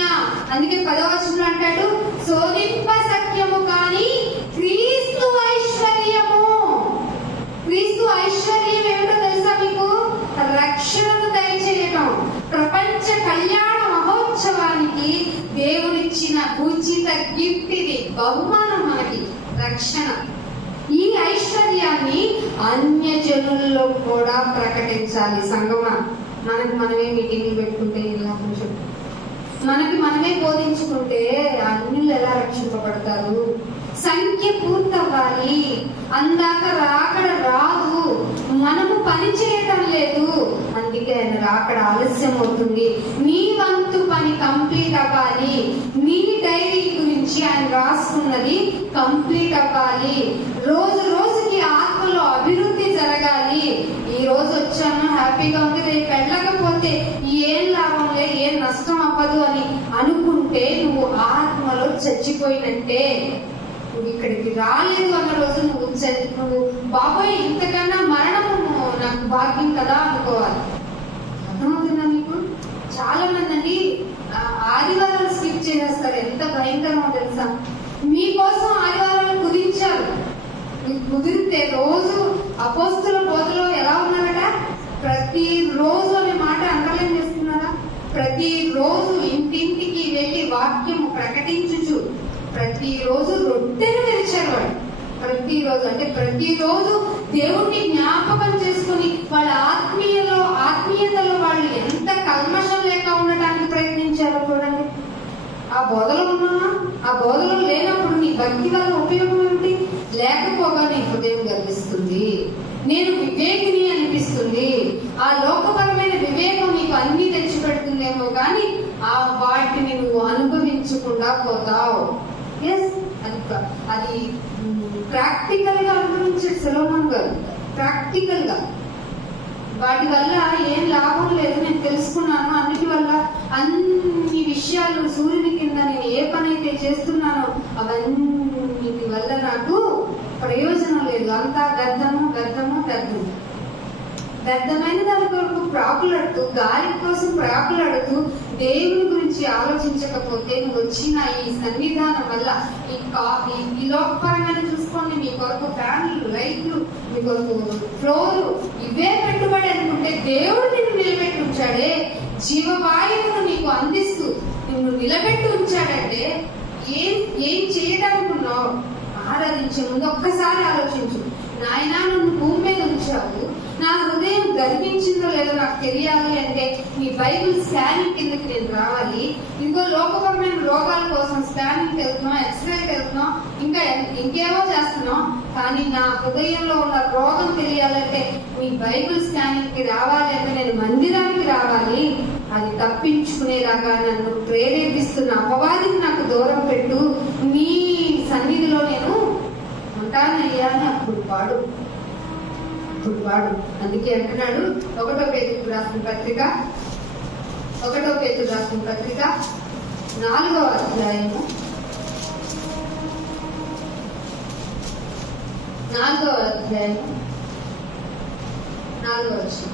అందుకే 10వ వచనంలో అంటాడు, శోధింప సత్యము కానీ క్రీస్తు ఐశ్వర్యము. క్రీస్తు ఐశ్వర్యం ఏమిటో తెలుసా మీకు? రక్షణను దయచేయటం. ప్రపంచ కళ్యాణ మహోత్సవానికి దేవుడిచ్చిన ఉచిత గిఫ్ట్ ఇది, బహుమానం మనకి రక్షణ. ఈ ఐశ్వర్యాన్ని అన్యజనుల్లో కూడా ప్రకటించాలి. సంగమా, మనకి మనమే మీటింగ్లు పెట్టుకుంటే ఇలా కొంచెం మనకి మనమే బోధించుకుంటే అన్యులు ఎలా రక్షింపబడతారు? సంఖ్య పూర్తవ్వాలి. అందాక రాకడ రాదు, మనము పని చేయటం లేదు, అందుకే ఆయన రాకడ ఆలస్యం అవుతుంది. నీ వంతు పని కంప్లీట్ అవ్వాలి. నీ డైరీ గురించి ఆయన రాసుకున్నది కంప్లీట్ అవ్వాలి. రోజు రోజుకి ఆత్మలో అభివృద్ధి జరగాలి. ఈ రోజు వచ్చాను హ్యాపీగా ఉంది, రేపు వెళ్ళకపోతే ఏం లాభం లే, ఏం నష్టం అవ్వదు అని అనుకుంటే నువ్వు ఆత్మలో చచ్చిపోయినట్టే. నువ్వు ఇక్కడికి రాలేదు అన్న రోజు నువ్వు బాబోయ్ ఇంతకన్నా మరణము నాకు భాగ్యం కదా అనుకోవాలి. అర్థమవుతుందా మీకు? చాలా మంది అండి ఆదివారాలు స్కిప్ చేసేస్తారు. ఎంత భయంకరమో తెలుసా? మీకోసం ఆదివారాలు కుదించారు. మీకు కుదిరితే రోజు అపోస్తుల బోధలో ఎలా ఉన్నారట? ప్రతి రోజు అనే మాట అండర్లైన్ చేస్తున్నారా? ప్రతి రోజు ఇంటింటికి వెళ్ళి వాక్యము ప్రకటించుచు ప్రతిరోజు రొట్టెను తెరిచారు వాళ్ళు. ప్రతిరోజు అంటే ప్రతిరోజు దేవుణ్ణి జ్ఞాపకం చేసుకుని వాళ్ళ ఆత్మీయతలో వాళ్ళు ఎంత కల్మషం లేక ఉండటానికి ప్రయత్నించారో చూడండి. ఆ బోధలో ఉన్నామా? ఆ బోధలో లేనప్పుడు నీ భక్తి వల్ల ఉపయోగం ఏమిటి? లేకపోగా నీ హృదయం గర్విస్తుంది, నేను వివేకిని అనిపిస్తుంది. ఆ లోకపరమైన వివేకం నీకు అన్ని తెచ్చిపెడుతుందేమో కానీ ఆ వాటిని నువ్వు అనుభవించకుండా పోతావు. అది ప్రాక్టికల్ గా అనుభవించాడు సొలొమోన్ గారు. ప్రాక్టికల్ గా వాటి వల్ల ఏం లాభం లేదు, నేను తెలుసుకున్నాను. అన్నిటి వల్ల అన్ని విషయాలు సూర్యుని కింద నేను ఏ పని అయితే చేస్తున్నానో అవన్నిటి వల్ల నాకు ప్రయోజనం లేదు. అంతా గద్దము గద్దము గద్దము. వ్యర్థమైన దాని కొరకు ప్రాకులాడుతూ, గాలి కోసం ప్రాకులాడుతూ దేవుని గురించి ఆలోచించకపోతే నువ్వు వచ్చిన ఈ సన్నిధానం వల్ల ఈ లోకపరంగానే చూసుకోండి, మీ కొరకు ఫ్యాన్లు, లైట్లు, మీ కొరకు ఫ్లోరు, ఇవే పెట్టుబడి అనుకుంటే దేవుడు నిన్ను నిలబెట్టి ఉంచాడే, జీవవాయువును నీకు అందిస్తూ నిన్ను నిలబెట్టి ఉంచాడంటే ఏం చేయడానుకున్నావు? ఆరాధించే ముందు ఒక్కసారి ఆలోచించు. నాయనా నన్ను భూమి మీద ఉంచావు, నా హృదయం గర్వించిందో లేదో నాకు తెలియాలి అంటే నీ బైబిల్ స్కానింగ్ కిందకి నేను రావాలి. ఇదిగో లోకపరమైన రోగాల కోసం స్కానింగ్ వెళ్తున్నాం, ఎక్స్రేకి వెళ్తున్నాం, ఇంకా ఇంకేమో చేస్తున్నాం, కానీ నా హృదయంలో ఉన్న రోగం తెలియాలంటే నీ బైబిల్ స్కానింగ్ కి రావాలి అంటే నేను మందిరానికి రావాలి. అది తప్పించుకునేలాగా నన్ను ప్రేరేపిస్తున్న అపవాదిని నాకు దూరం పెట్టు, నీ సన్నిధిలో నేను ఉంటానయ్యా అని అప్పుడు వాడు. అందుకే అంటున్నాడు 1 పేతురు రాసిన పత్రిక 4వ అధ్యాయము 4వ వచనం.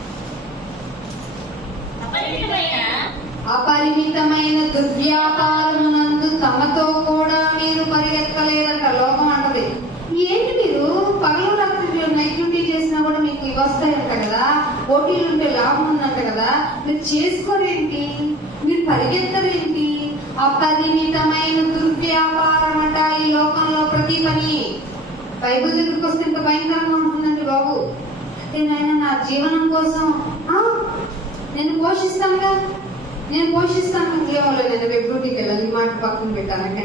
అపరిమితమైన దుర్వ్యాపారమునందు తమతో కూడా మీరు పరిగెత్తలేదంట. లోకం అంటది, ఏంటి మీరు పగలు రాత్రి నైట్ డ్యూటీ చేసినా కూడా మీకు ఇవి వస్తాయంట కదా, పోటీలు ఉంటే లాభం ఉందంట కదా, మీరు చేసుకోరేంటి, మీరు పరిగెత్తరేంటి? అపరిమితమైన దుర్వ్యాపారం అంట ఈ లోకంలో ప్రతి పని. బైబిల్ దగ్గరికి వస్తే ఇంత భయంకరంగా ఉంటుందండి బాబు. నేనైనా నా జీవనం కోసం నేను పోషిస్తానుగా, ఏమో లేదు, నేను రేపు డ్యూటీకి వెళ్ళాలి, ఈ మాట పక్కన పెట్టాను.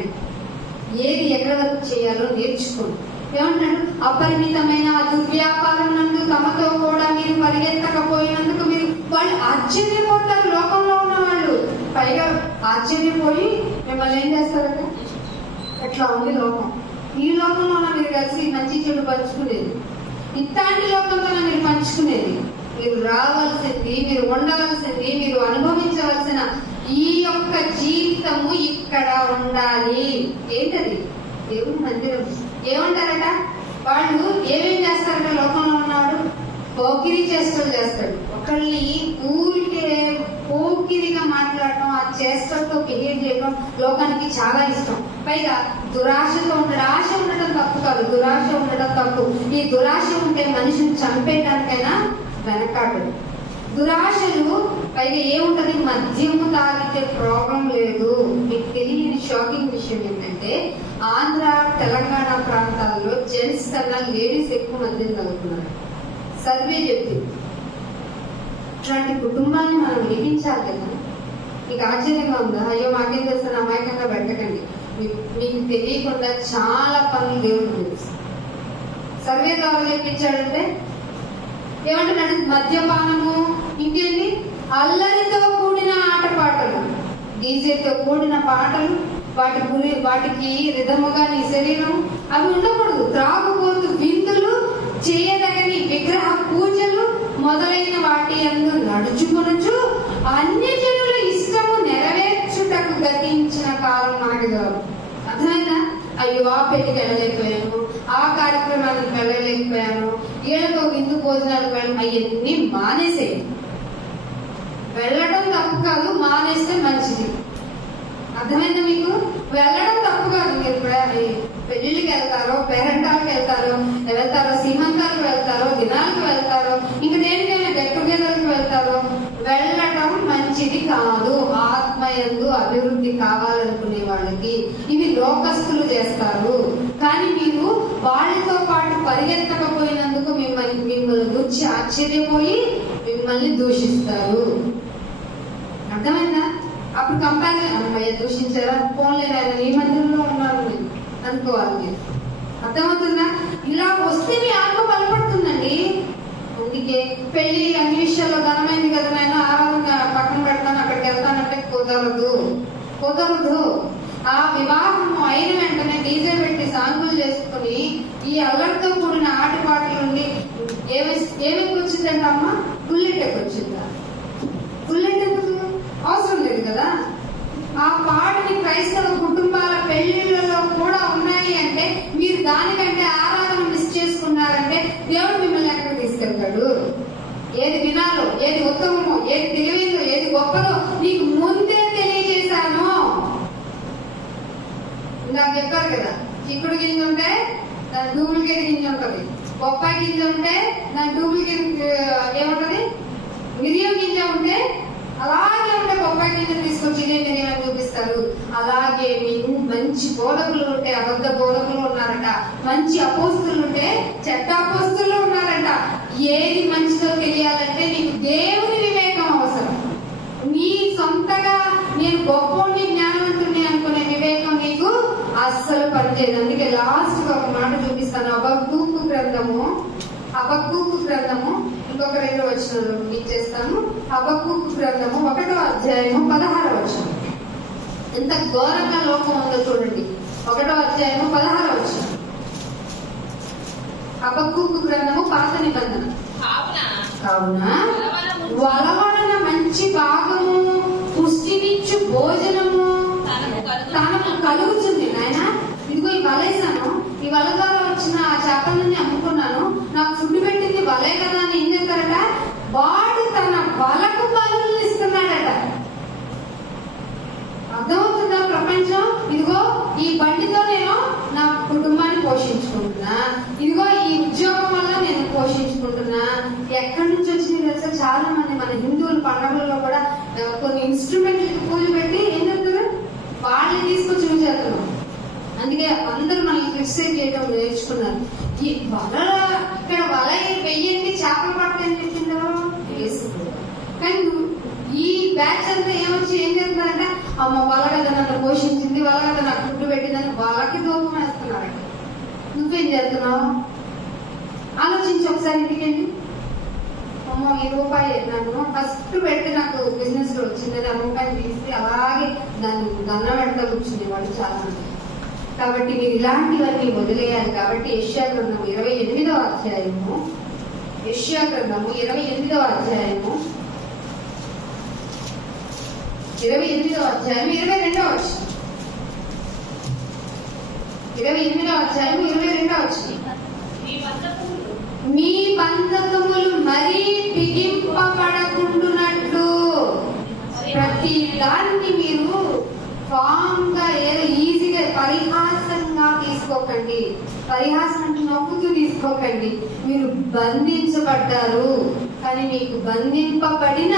ఏది ఎక్కడ వరకు చేయాలో నేర్చుకోండి. ఏమంటాడు? అపరిమితమైన దుర్వ్యాపారం నందు తమతో కూడా మీరు పరిగెత్తకపోయినందుకు మీరు వాళ్ళు ఆశ్చర్యపోతారు. లోకంలో ఉన్న వాళ్ళు పైగా ఆశ్చర్యపోయి మిమ్మల్ని ఏం చేస్తారట? ఎట్లా ఉంది లోకం. ఈ లోకంలో మీరు కలిసి మంచి చెడు పంచుకునేది, ఇట్లాంటి లోకంలో మీరు పంచుకునేది, మీరు రావాల్సింది, మీరు ఉండవలసింది, మీరు అనుభవించవలసిన ఈ యొక్క జీవితము ఇక్కడ ఉండాలి. ఏంటది? దేవుని మందిరం. ఏమంటారట వాళ్ళు? ఏమేం చేస్తారట? లోకంలో ఉన్నాడు పోకిరి చేష్టలు చేస్తాడు. ఒకళ్ళని ఊరికే పోకిరిగా మాట్లాడటం, ఆ చేష్టలతో బిహేవ్ చేయడం లోకానికి చాలా ఇష్టం. పైగా దురాశతో ఉండడం. ఆశ ఉండటం తప్పు కాదు, దురాశ ఉండటం తప్పు. ఈ దురాశ ఉంటే మనిషిని చంపేయడానికైనా వెనకాడు. దురాశలు పైగా ఏముంటది? మద్యము తాగితే ప్రాబ్లం లేదు. మీకు తెలియని షాకింగ్ విషయం ఏంటంటే చూస్తే ఆంధ్ర తెలంగాణ ప్రాంతాల్లో జెంట్స్ కన్నా లేడీస్ ఎక్కువ మందిని తగ్గుతున్నారు. సర్వే చెప్పింది. ఇట్లాంటి కుటుంబాన్ని మనం విడిపించాలి కదా. మీకు ఆశ్చర్యంగా ఉందా? అయ్యో మాకేం తెలుసు, అమాయకంగా పెట్టకండి. మీకు తెలియకుండా చాలా పనులు దేవుడు తెలుసు. సర్వే ద్వారా చెప్పించాడంటే ఏమంటున్నాడు? మద్యపానము, ఇంకేంటి, అల్లరితో కూడిన ఆటపాటలు, డీజేతో కూడిన పాటలు, వాటికి రిధముగా నీ శరీరం అవి ఉండకూడదు. త్రాగుబోతు విందులు, చేయదగని విగ్రహ పూజలు మొదలైన వాటి యందు నడుచుకొనుచు అన్యజనుల ఇష్టము నెరవేర్చుటకు గతించిన కాలం నాటిగా. అర్థమైందా? అయ్యో ఆ పెళ్లికి వెళ్ళలేకపోయాను, ఆ కార్యక్రమానికి వెళ్ళలేకపోయాను, వీళ్ళతో విందు భోజనాలకు అవన్నీ మానేసేయి. వెళ్ళడం తప్పు కాదు, మానేస్తే మంచిది. అర్థమైందా మీకు? వెళ్ళడం తప్పు కాదు. మీరు పెళ్లిళ్ళకి వెళ్తారో, పేరెంటాలకు వెళ్తారో, సీమంతాలకు వెళ్తారో, దినాలకు వెళ్తారో, ఇంకా దేనికైనా గెట్ టుగెదర్కి వెళ్తారో, వెళ్ళడం మంచిది కాదు. ఆత్మయందు అభివృద్ధి కావాలనుకునే వాళ్ళకి ఇవి లోకస్తులు చేస్తారు. కానీ మీరు వాళ్ళతో పాటు పరిగెత్తకపోయినందుకు మిమ్మల్ని గురించి ఆశ్చర్యపోయి మిమ్మల్ని దూషిస్తారు. అర్థమైందా? అప్పుడు కంపారిజన్, అమ్మయ్య దూషించారా, ఫోన్ లేదా ఈ మందిరంలో ఉన్నాను నేను అనుకోవాలి. అర్థమవుతుందా? ఇలా వస్తే మీ ఆత్మ బలపడుతుందండి. అందుకే పెళ్లి అన్ని విషయాల్లో ఘనమైంది కదా, నేను ఆరాధన పక్కన పెడతాను, అక్కడికి వెళ్తానంటే కుదరదు. ఆ వివాహం అయిన వెంటనే డీజే పెట్టి సాంగులు చేసుకుని ఈ అల్లరితో కూడిన ఆటపాటలు నుండి ఏమేమి వచ్చిందంటే అమ్మ, బుల్లెట్ వచ్చిందా? బుల్లెట్ ఎందుకు అవసరం లేదు కదా. ఆ పాటని క్రైస్తవ కుటుంబాల పెళ్లిళ్లలో కూడా ఉన్నాయి అంటే మీరు దానికంటే ఆరాధన మిస్ చేసుకున్నారంటే దేవుడు మిమ్మల్ని ఎక్కడికి తీసుకెళ్తాడు? ఏది వినాలో, ఏది ఉత్తమమో, ఏది తెలియదో, ఏది గొప్పదో నీకు ముందే తెలియజేశాను. ఇందాక చెప్పారు కదా, చిక్కుడు గింజ ఉంటే దాని డూప్లికేట్ గింజ ఉంటది, బొప్పాయి గింజ ఉంటే దాని డూప్లికేట్ ఏముంటది, మిరియం గింజ ఉంటే అలాగే ఉంటే బొప్పాయి గింజ తీసుకొచ్చి ఇదేమని చూపిస్తారు. అలాగే మీకు మంచి బోధకులు ఉంటే అబద్ధ బోధకులు ఉన్నారట, మంచి అపోస్తులు ఉంటే చెడ్డ అపోస్తులు ఉన్నారట. ఏది మంచిదో తెలియాలంటే నీకు దేవుని వివేకం అవసరం. నీ సొంతగా నేను గొప్పోని జ్ఞానవంతుని అనుకునే వివేకం నీకు అస్సలు పనిచేయదు. అందుకే లాస్ట్ ఒక మాట చూపిస్తాను. హబక్కూకు గ్రంథము ఇంకొక 2 వచనాలు ఇచ్చేస్తాను. హబక్కూకు గ్రంథము 1వ అధ్యాయము 16వ వచనం. ఎంత ఘోరంగా లోకం ఉందో చూడండి. 1వ అధ్యాయము 16వ వచనం. హబక్కూకు గ్రంథము పాత నిబంధన. కావున వలవలన మంచి భాగము, పుష్టినిచ్చు భోజనము తనకు కలుగుతుంది. నాయన ఇదిగో ఈ వలేసాను, ఈ వల ద్వారా వచ్చిన ఆ చేపలన్నీ అమ్ముకున్నాను, నాకు ఫుడ్ పెట్టింది వలే కదా అని ఏం చేస్తారట, వాడు తన వలకు బలులు ఇస్తున్నాడట. అర్థమవుతుందా ప్రపంచం? ఇదిగో ఈ బండితో నేను నా కుటుంబాన్ని పోషించుకుంటున్నా, ఇదిగో ఈ ఉద్యోగం వల్ల నేను పోషించుకుంటున్నా. ఎక్కడి నుంచి వచ్చింది తెలుసా? చాలా మంది మన హిందువుల పండుగల్లో కూడా కొన్ని ఇన్స్ట్రుమెంట్లకి పూజ పెట్టి ఏం చెప్తారు, వాళ్ళని తీసుకొచ్చి చేస్తున్నాం. అందుకే అందరూ మనల్ని క్రిటిసైజ్ చేయడం నేర్చుకున్నారు. ఈ వల ఇక్కడ వల వెయ్యండి, చేపలు పట్టని చెప్పిందో వేసుకుంటారు. కానీ ఈ బ్యాచ్ అంతా ఏమొచ్చి ఏం చేస్తున్నారంటే, అమ్మ వల కదా నన్ను పోషించింది, వల కదా నాకు ఫుడ్ పెట్టిందని వాళ్ళకి దూపం వేస్తున్నారంట. నువ్వేం చేస్తున్నావు ఆలోచించి ఒకసారి ఇంటికెళ్ళి. అమ్మో ఈ రూపాయి నన్ను ఫస్ట్ పెడితే నాకు బిజినెస్ లో వచ్చిందని ఆ రూపాయిని తీసి అలాగే దాన్ని దండ పెడతా కూర్చుంది వాళ్ళు చాలా మంది. కాబట్టి మీరు ఇలాంటివన్నీ వదిలేయాలి. కాబట్టి యెషయా గ్రంథము 28వ అధ్యాయము, యెషయా గ్రంథము 28వ అధ్యాయము 22వ అధ్యాయం 22వ వచనం. 28వ అధ్యాయం 22వ వచనం. మీ బంధకములు మరీ బిగింపబడకుండునట్లు ప్రతి దాన్ని మీరు ఫామ్ గా ఏదో ఈజీగా పరిహాసంగా తీసుకోకూడదు. తీసుకోకండి. పరిహాసం అంటే నవ్వుతూ తీసుకోకండి. మీరు బంధించబడ్డారు, కానీ మీకు బంధింపబడిన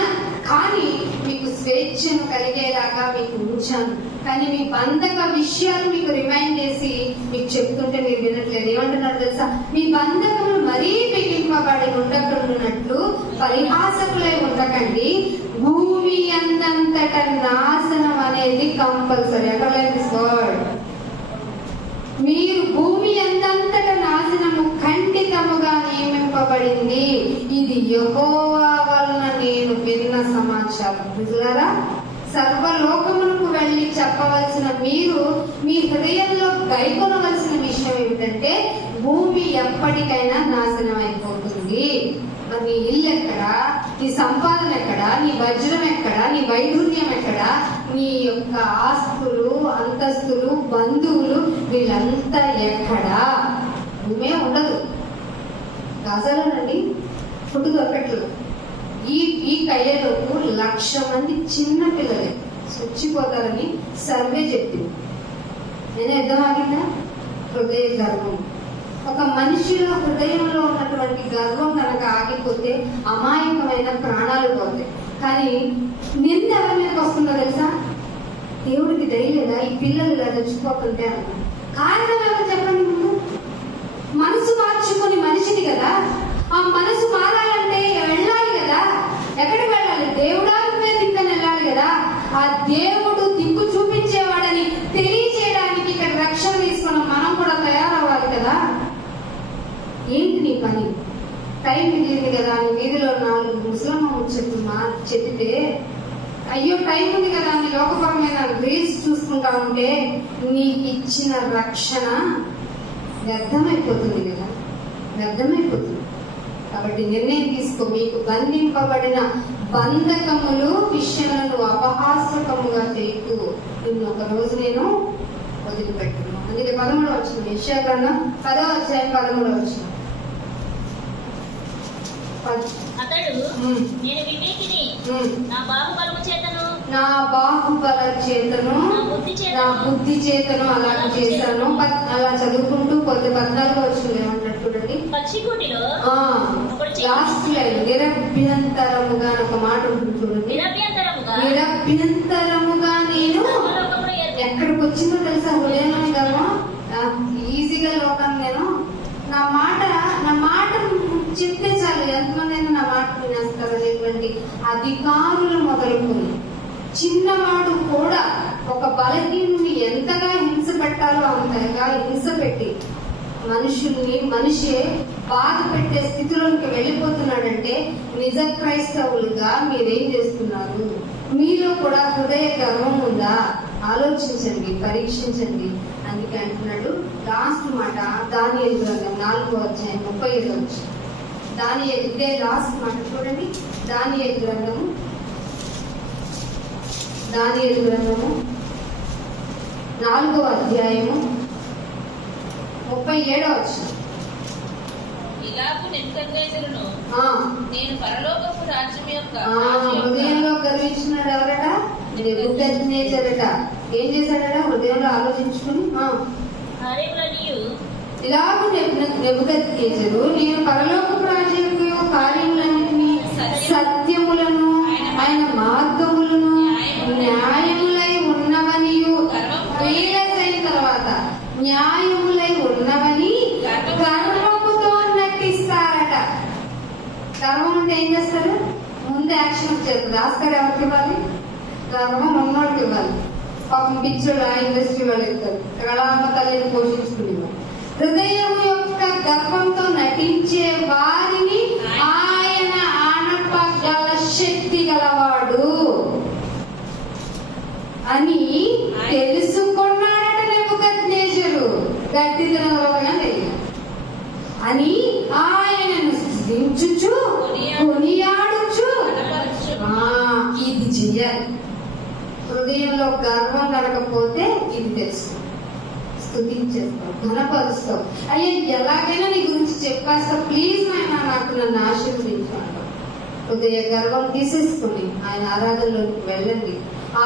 కానీ మీకు స్వేచ్ఛను కలిగేలాగా మీకు ఉంచాను. కానీ మీ బంధక విషయాలు మీకు రిమైండ్ చేసి మీకు చెప్తుంటే మీరు వినట్లేదు. ఏమంటున్నారు తెలుసా? మీ బంధకములు మరీ బిగింపబడి ఉండకుండానట్లు పరిహాసకులై ఉండకండి. భూమి అందంతట నాశనం అనేది కంపల్సరీ. Underline this word. మీరు భూమి అందంతట నాశనము ఖండితముగా నియమింపబడింది. ఇది యెహోవా వలన నేను విన్న సమాచారం. నిజారా? సర్వలోకములకు వెళ్లి చెప్పవలసిన మీరు మీ హృదయంలో గైకొనవలసిన విషయం ఏమిటంటే భూమి ఎప్పటికైనా నాశనం అయిపోతుంది. మరి నీ ఇల్లు ఎక్కడా, నీ సంపాదన ఎక్కడా, నీ వజ్రం ఎక్కడా, నీ వైఢూర్యం ఎక్కడా, నీ యొక్క ఆస్తులు, అంతస్తులు, బంధువులు వీళ్ళంతా ఎక్కడా? భూమే ఉండదు. గాజాలోనండి ఫుడ్ దొరకట్లేదు. ఈ కయ్యలోపు 1,00,000 మంది చిన్న పిల్లలే చచ్చిపోతారని సర్వే చెప్పింది. నేను అర్థమాగిందా? హృదయ గర్వం. ఒక మనిషిలో హృదయంలో ఉన్నటువంటి గర్వం కనుక ఆగిపోతే అమాయకమైన ప్రాణాలు పోతాయి. కానీ నింద ఎవరి మీదకి వస్తుందో తెలుసా? దేవుడికి దయలేదా ఈ పిల్లలు ఇలా చచ్చిపోతుంటే అన్న కారణం ఎవరు చెప్పండి? ముందు మనసు మార్చుకుని మనిషిని కదా, ఆ మనసు మారాలంటే వెళ్ళాలి కదా. ఎక్కడికి వెళ్ళాలి? దేవుడా నువ్వే దిక్కని వెళ్ళాలి కదా. ఆ దేవుడు దిక్కు చూపించేవాడని తెలియచేయడానికి ఇక్కడ రక్షణ తీసుకున్న మనం కూడా తయారవ్వాలి కదా. ఏంటి నీ పని? టైం మిగిలింది కదా. నీ వీధిలో 4 ముసలమ్మ చెప్పితే అయ్యో టైం ఉంది కదా అని లోకపరమైన రీల్స్ చూసుకుంటా ఉంటే నీకు ఇచ్చిన రక్షణ వ్యర్థమైపోతుంది కదా, వ్యర్థమైపోతుంది. కాబట్టి నిర్ణయం తీసుకో. మీకు బంధింపబడిన బంధకములు విషయాలను అపహాస్యకముగా చేయకు. నిన్ను ఒక రోజు నేను వదిలిపెట్టును. అందుకే 13వ వచనం, యెషయా గ్రంథం 10వ అధ్యాయం 13వ వచనం. అతడు నేను వివేకిని, నా బాహుబలము చేతను నా బుద్ధి చేతను అలాగే చేశాను. అలా చదువుకుంటూ పోతే 14వ వచనం ఏమంటాడు చూడండి. పచ్చిగూటిలో లాస్ట్ లైన్ నిరభ్యంతరముగా ఒక మాట ఉంటుంది చూడండి. నిరభ్యంతరముగా నేను ఎక్కడికి వచ్చిందో తెలుసా? హృదయంలోని కదా ఈజీగా లోకాన్ని నేను నా మాట చెప్తే చాలు ఎంతమంది అయినా నా మాట వినేస్తారు అనేటువంటి అధికారులు మొదలుకొని చిన్నవాడు కూడా ఒక బలహీనుని ఎంతగా హింస పెట్టాలో అంతగా హింస పెట్టి మనిషే బాధ పెట్టే స్థితిలోకి వెళ్ళిపోతున్నాడంటే నిజ క్రైస్తవులుగా మీరేం చేస్తున్నారు? మీలో కూడా హృదయ గర్వం ఉందా? ఆలోచించండి, పరీక్షించండి. అందుకే అంటున్నాడు లాస్ట్ మాట దానియేలు గ్రంథం 4వ అధ్యాయం 35వ వచనం. దానియేలు ఇదే లాస్ట్ మాట చూడండి. దానియేలు గ్రంథము 4వ అధ్యాయము 37వ వచనం. ఇలాగు నెబుకద్నెజరును నేను పరలోకపు రాజ్యం యొక్క హృదయంలో గర్వించినాడు ఎవరట? నెబుకద్నెజరుట. ఏం చేశాడట? హృదయంలో ఆలోచించుకుని ఇలాగు నెబుకద్నెజరు నేను పరలోకపు రాజ్యం యొక్క కార్యములన్నిటినీ సత్యములను ఆయన మార్గములను న్యాయములై ఉన్నవనియు రియలైజ్ అయిన తర్వాత న్యాయములై ఉన్నవని గర్వముతో నటిస్తారట. గర్వం అంటే ఏం చేస్తారు? ముందు యాక్షన్ వచ్చేది. రాస్తారు ఎవరికి ఇవ్వాలి? గర్వం ఉన్నోడికి ఇవ్వాలి. పాపం పిచ్చోడు ఆ ఇండస్ట్రీ వాళ్ళు ఇస్తారు. కళామ తల్లిని పోషించుకునేవారు. హృదయం యొక్క గర్వంతో నటించే వారిని ఆయన ఆనపగల శక్తి గలవాడు అని తెలుసుకున్నాడట నెబుకద్నెజరు. గట్టి తినగలగా తెలియదు అని ఆయనను స్తుతించుచు కొనియాడుచు ఇది చెయ్యాలి. హృదయంలో గర్వం కలగకపోతే ఇది తెలుసు. స్తుతించేస్తావు, ఘనపరుస్తావు. అయ్యా ఎలాగైనా నీ గురించి చెప్పేస్తావు, ప్లీజ్ నాకు నన్ను ఆశీర్వదించాడు. హృదయ గర్వం తీసేసుకుని ఆయన ఆరాధనలోకి వెళ్ళండి.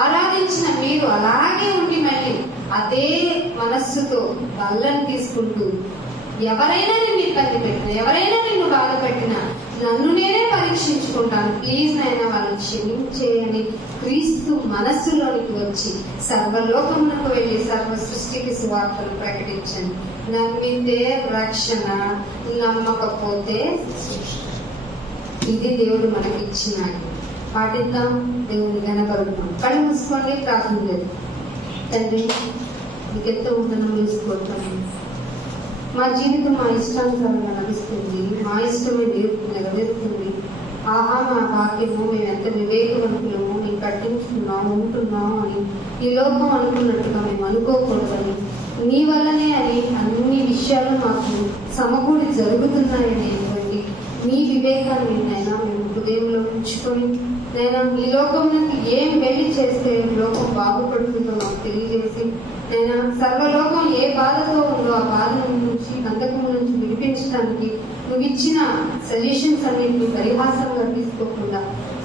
ఆరాధించిన మీరు అలాగే ఉండి మళ్ళీ అదే మనస్సుతో బల్లను తీసుకుంటూ ఎవరైనా నిన్ను ఇబ్బంది పెట్టినా, ఎవరైనా నిన్ను బాధ పెట్టినా నన్ను నేనే పరీక్షించుకుంటాను, ప్లీజ్ నాయన వాళ్ళని క్షమించేయని క్రీస్తు మనస్సులోనికి వచ్చి సర్వలోకమునకు వెళ్లి సర్వ సృష్టికి సువార్తను ప్రకటించండి. నమ్మితే రక్షణ, నమ్మకపోతే ఇది దేవుడు మనకి ఇచ్చినాడు. పాటిద్దాం, దేవుని కనపడుతాం. కళ్ళు మూసుకోండి, ప్రార్థన లేదు. తండ్రి, నీకెంత ఉందనో వేసుకోవటం, మా జీవితం మా ఇష్టానుసారంగా నడుస్తుంది, మా ఇష్టమే నెరవేరుతుంది. ఆహా, మా భాగ్యము, మేము ఎంత వివేకవంతులము, మేము కట్టించుకున్నాం ఉంటున్నాం అని ఈ లోకం అనుకున్నట్టుగా మేము అనుకోకూడదని, నీ వల్లనే అని అన్ని విషయాలు మాకు సమకూడి జరుగుతున్నాయని నీ వివేకాన్ని నైనా మేము హృదయంలో ఉంచుకొని నైనా ఈ లోకంలోకి ఏం వెళ్ళి చేస్తే లోకం బాగుపడుతుందో మాకు తెలియజేసి నైనా సర్వలోకం ఏ బాధతో ఉందో ఆ బాధ నుంచి, బంధకం నుంచి విడిపించడానికి నువ్వు ఇచ్చిన సజెషన్స్ అన్నింటినీ పరిహాసంగా తీసుకోకుండా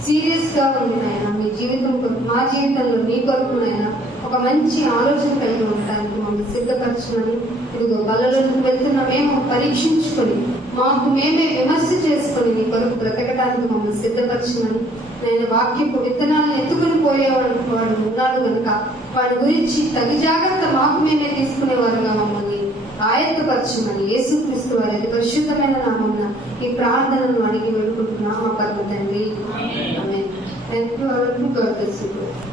సీరియస్ గా ఉంది నాయన. మీ జీవితం కొరకు, మా జీవితంలో నీ కొరకు నాయన ఒక మంచి ఆలోచన కలిగి ఉండడానికి మమ్మల్ని సిద్ధపరచమని, ఇదిగో బలలోకి వెళ్తున్న మేము పరీక్షించుకొని మాకు మేమే విమర్శ చేసుకొని నీ కొరకు బ్రతకడానికి మమ్మల్ని సిద్ధపరచమని, నేను వాక్యపు విత్తనాలను ఎత్తుకుని పోయేవాడు ఉన్నాడు కనుక వాడి గురించి తగి జాగ్రత్త మాకు మేమే తీసుకునేవారుగా మమ్మల్ని ఆయత్తపరచమని యేసుక్రీస్తు వారి పరిశుద్ధమైన నామమున ఈ ప్రార్థనను అడిగి వేడుకుంటున్నాం మా పరమ తండ్రి. ఆమేన్. థాంక్యూ.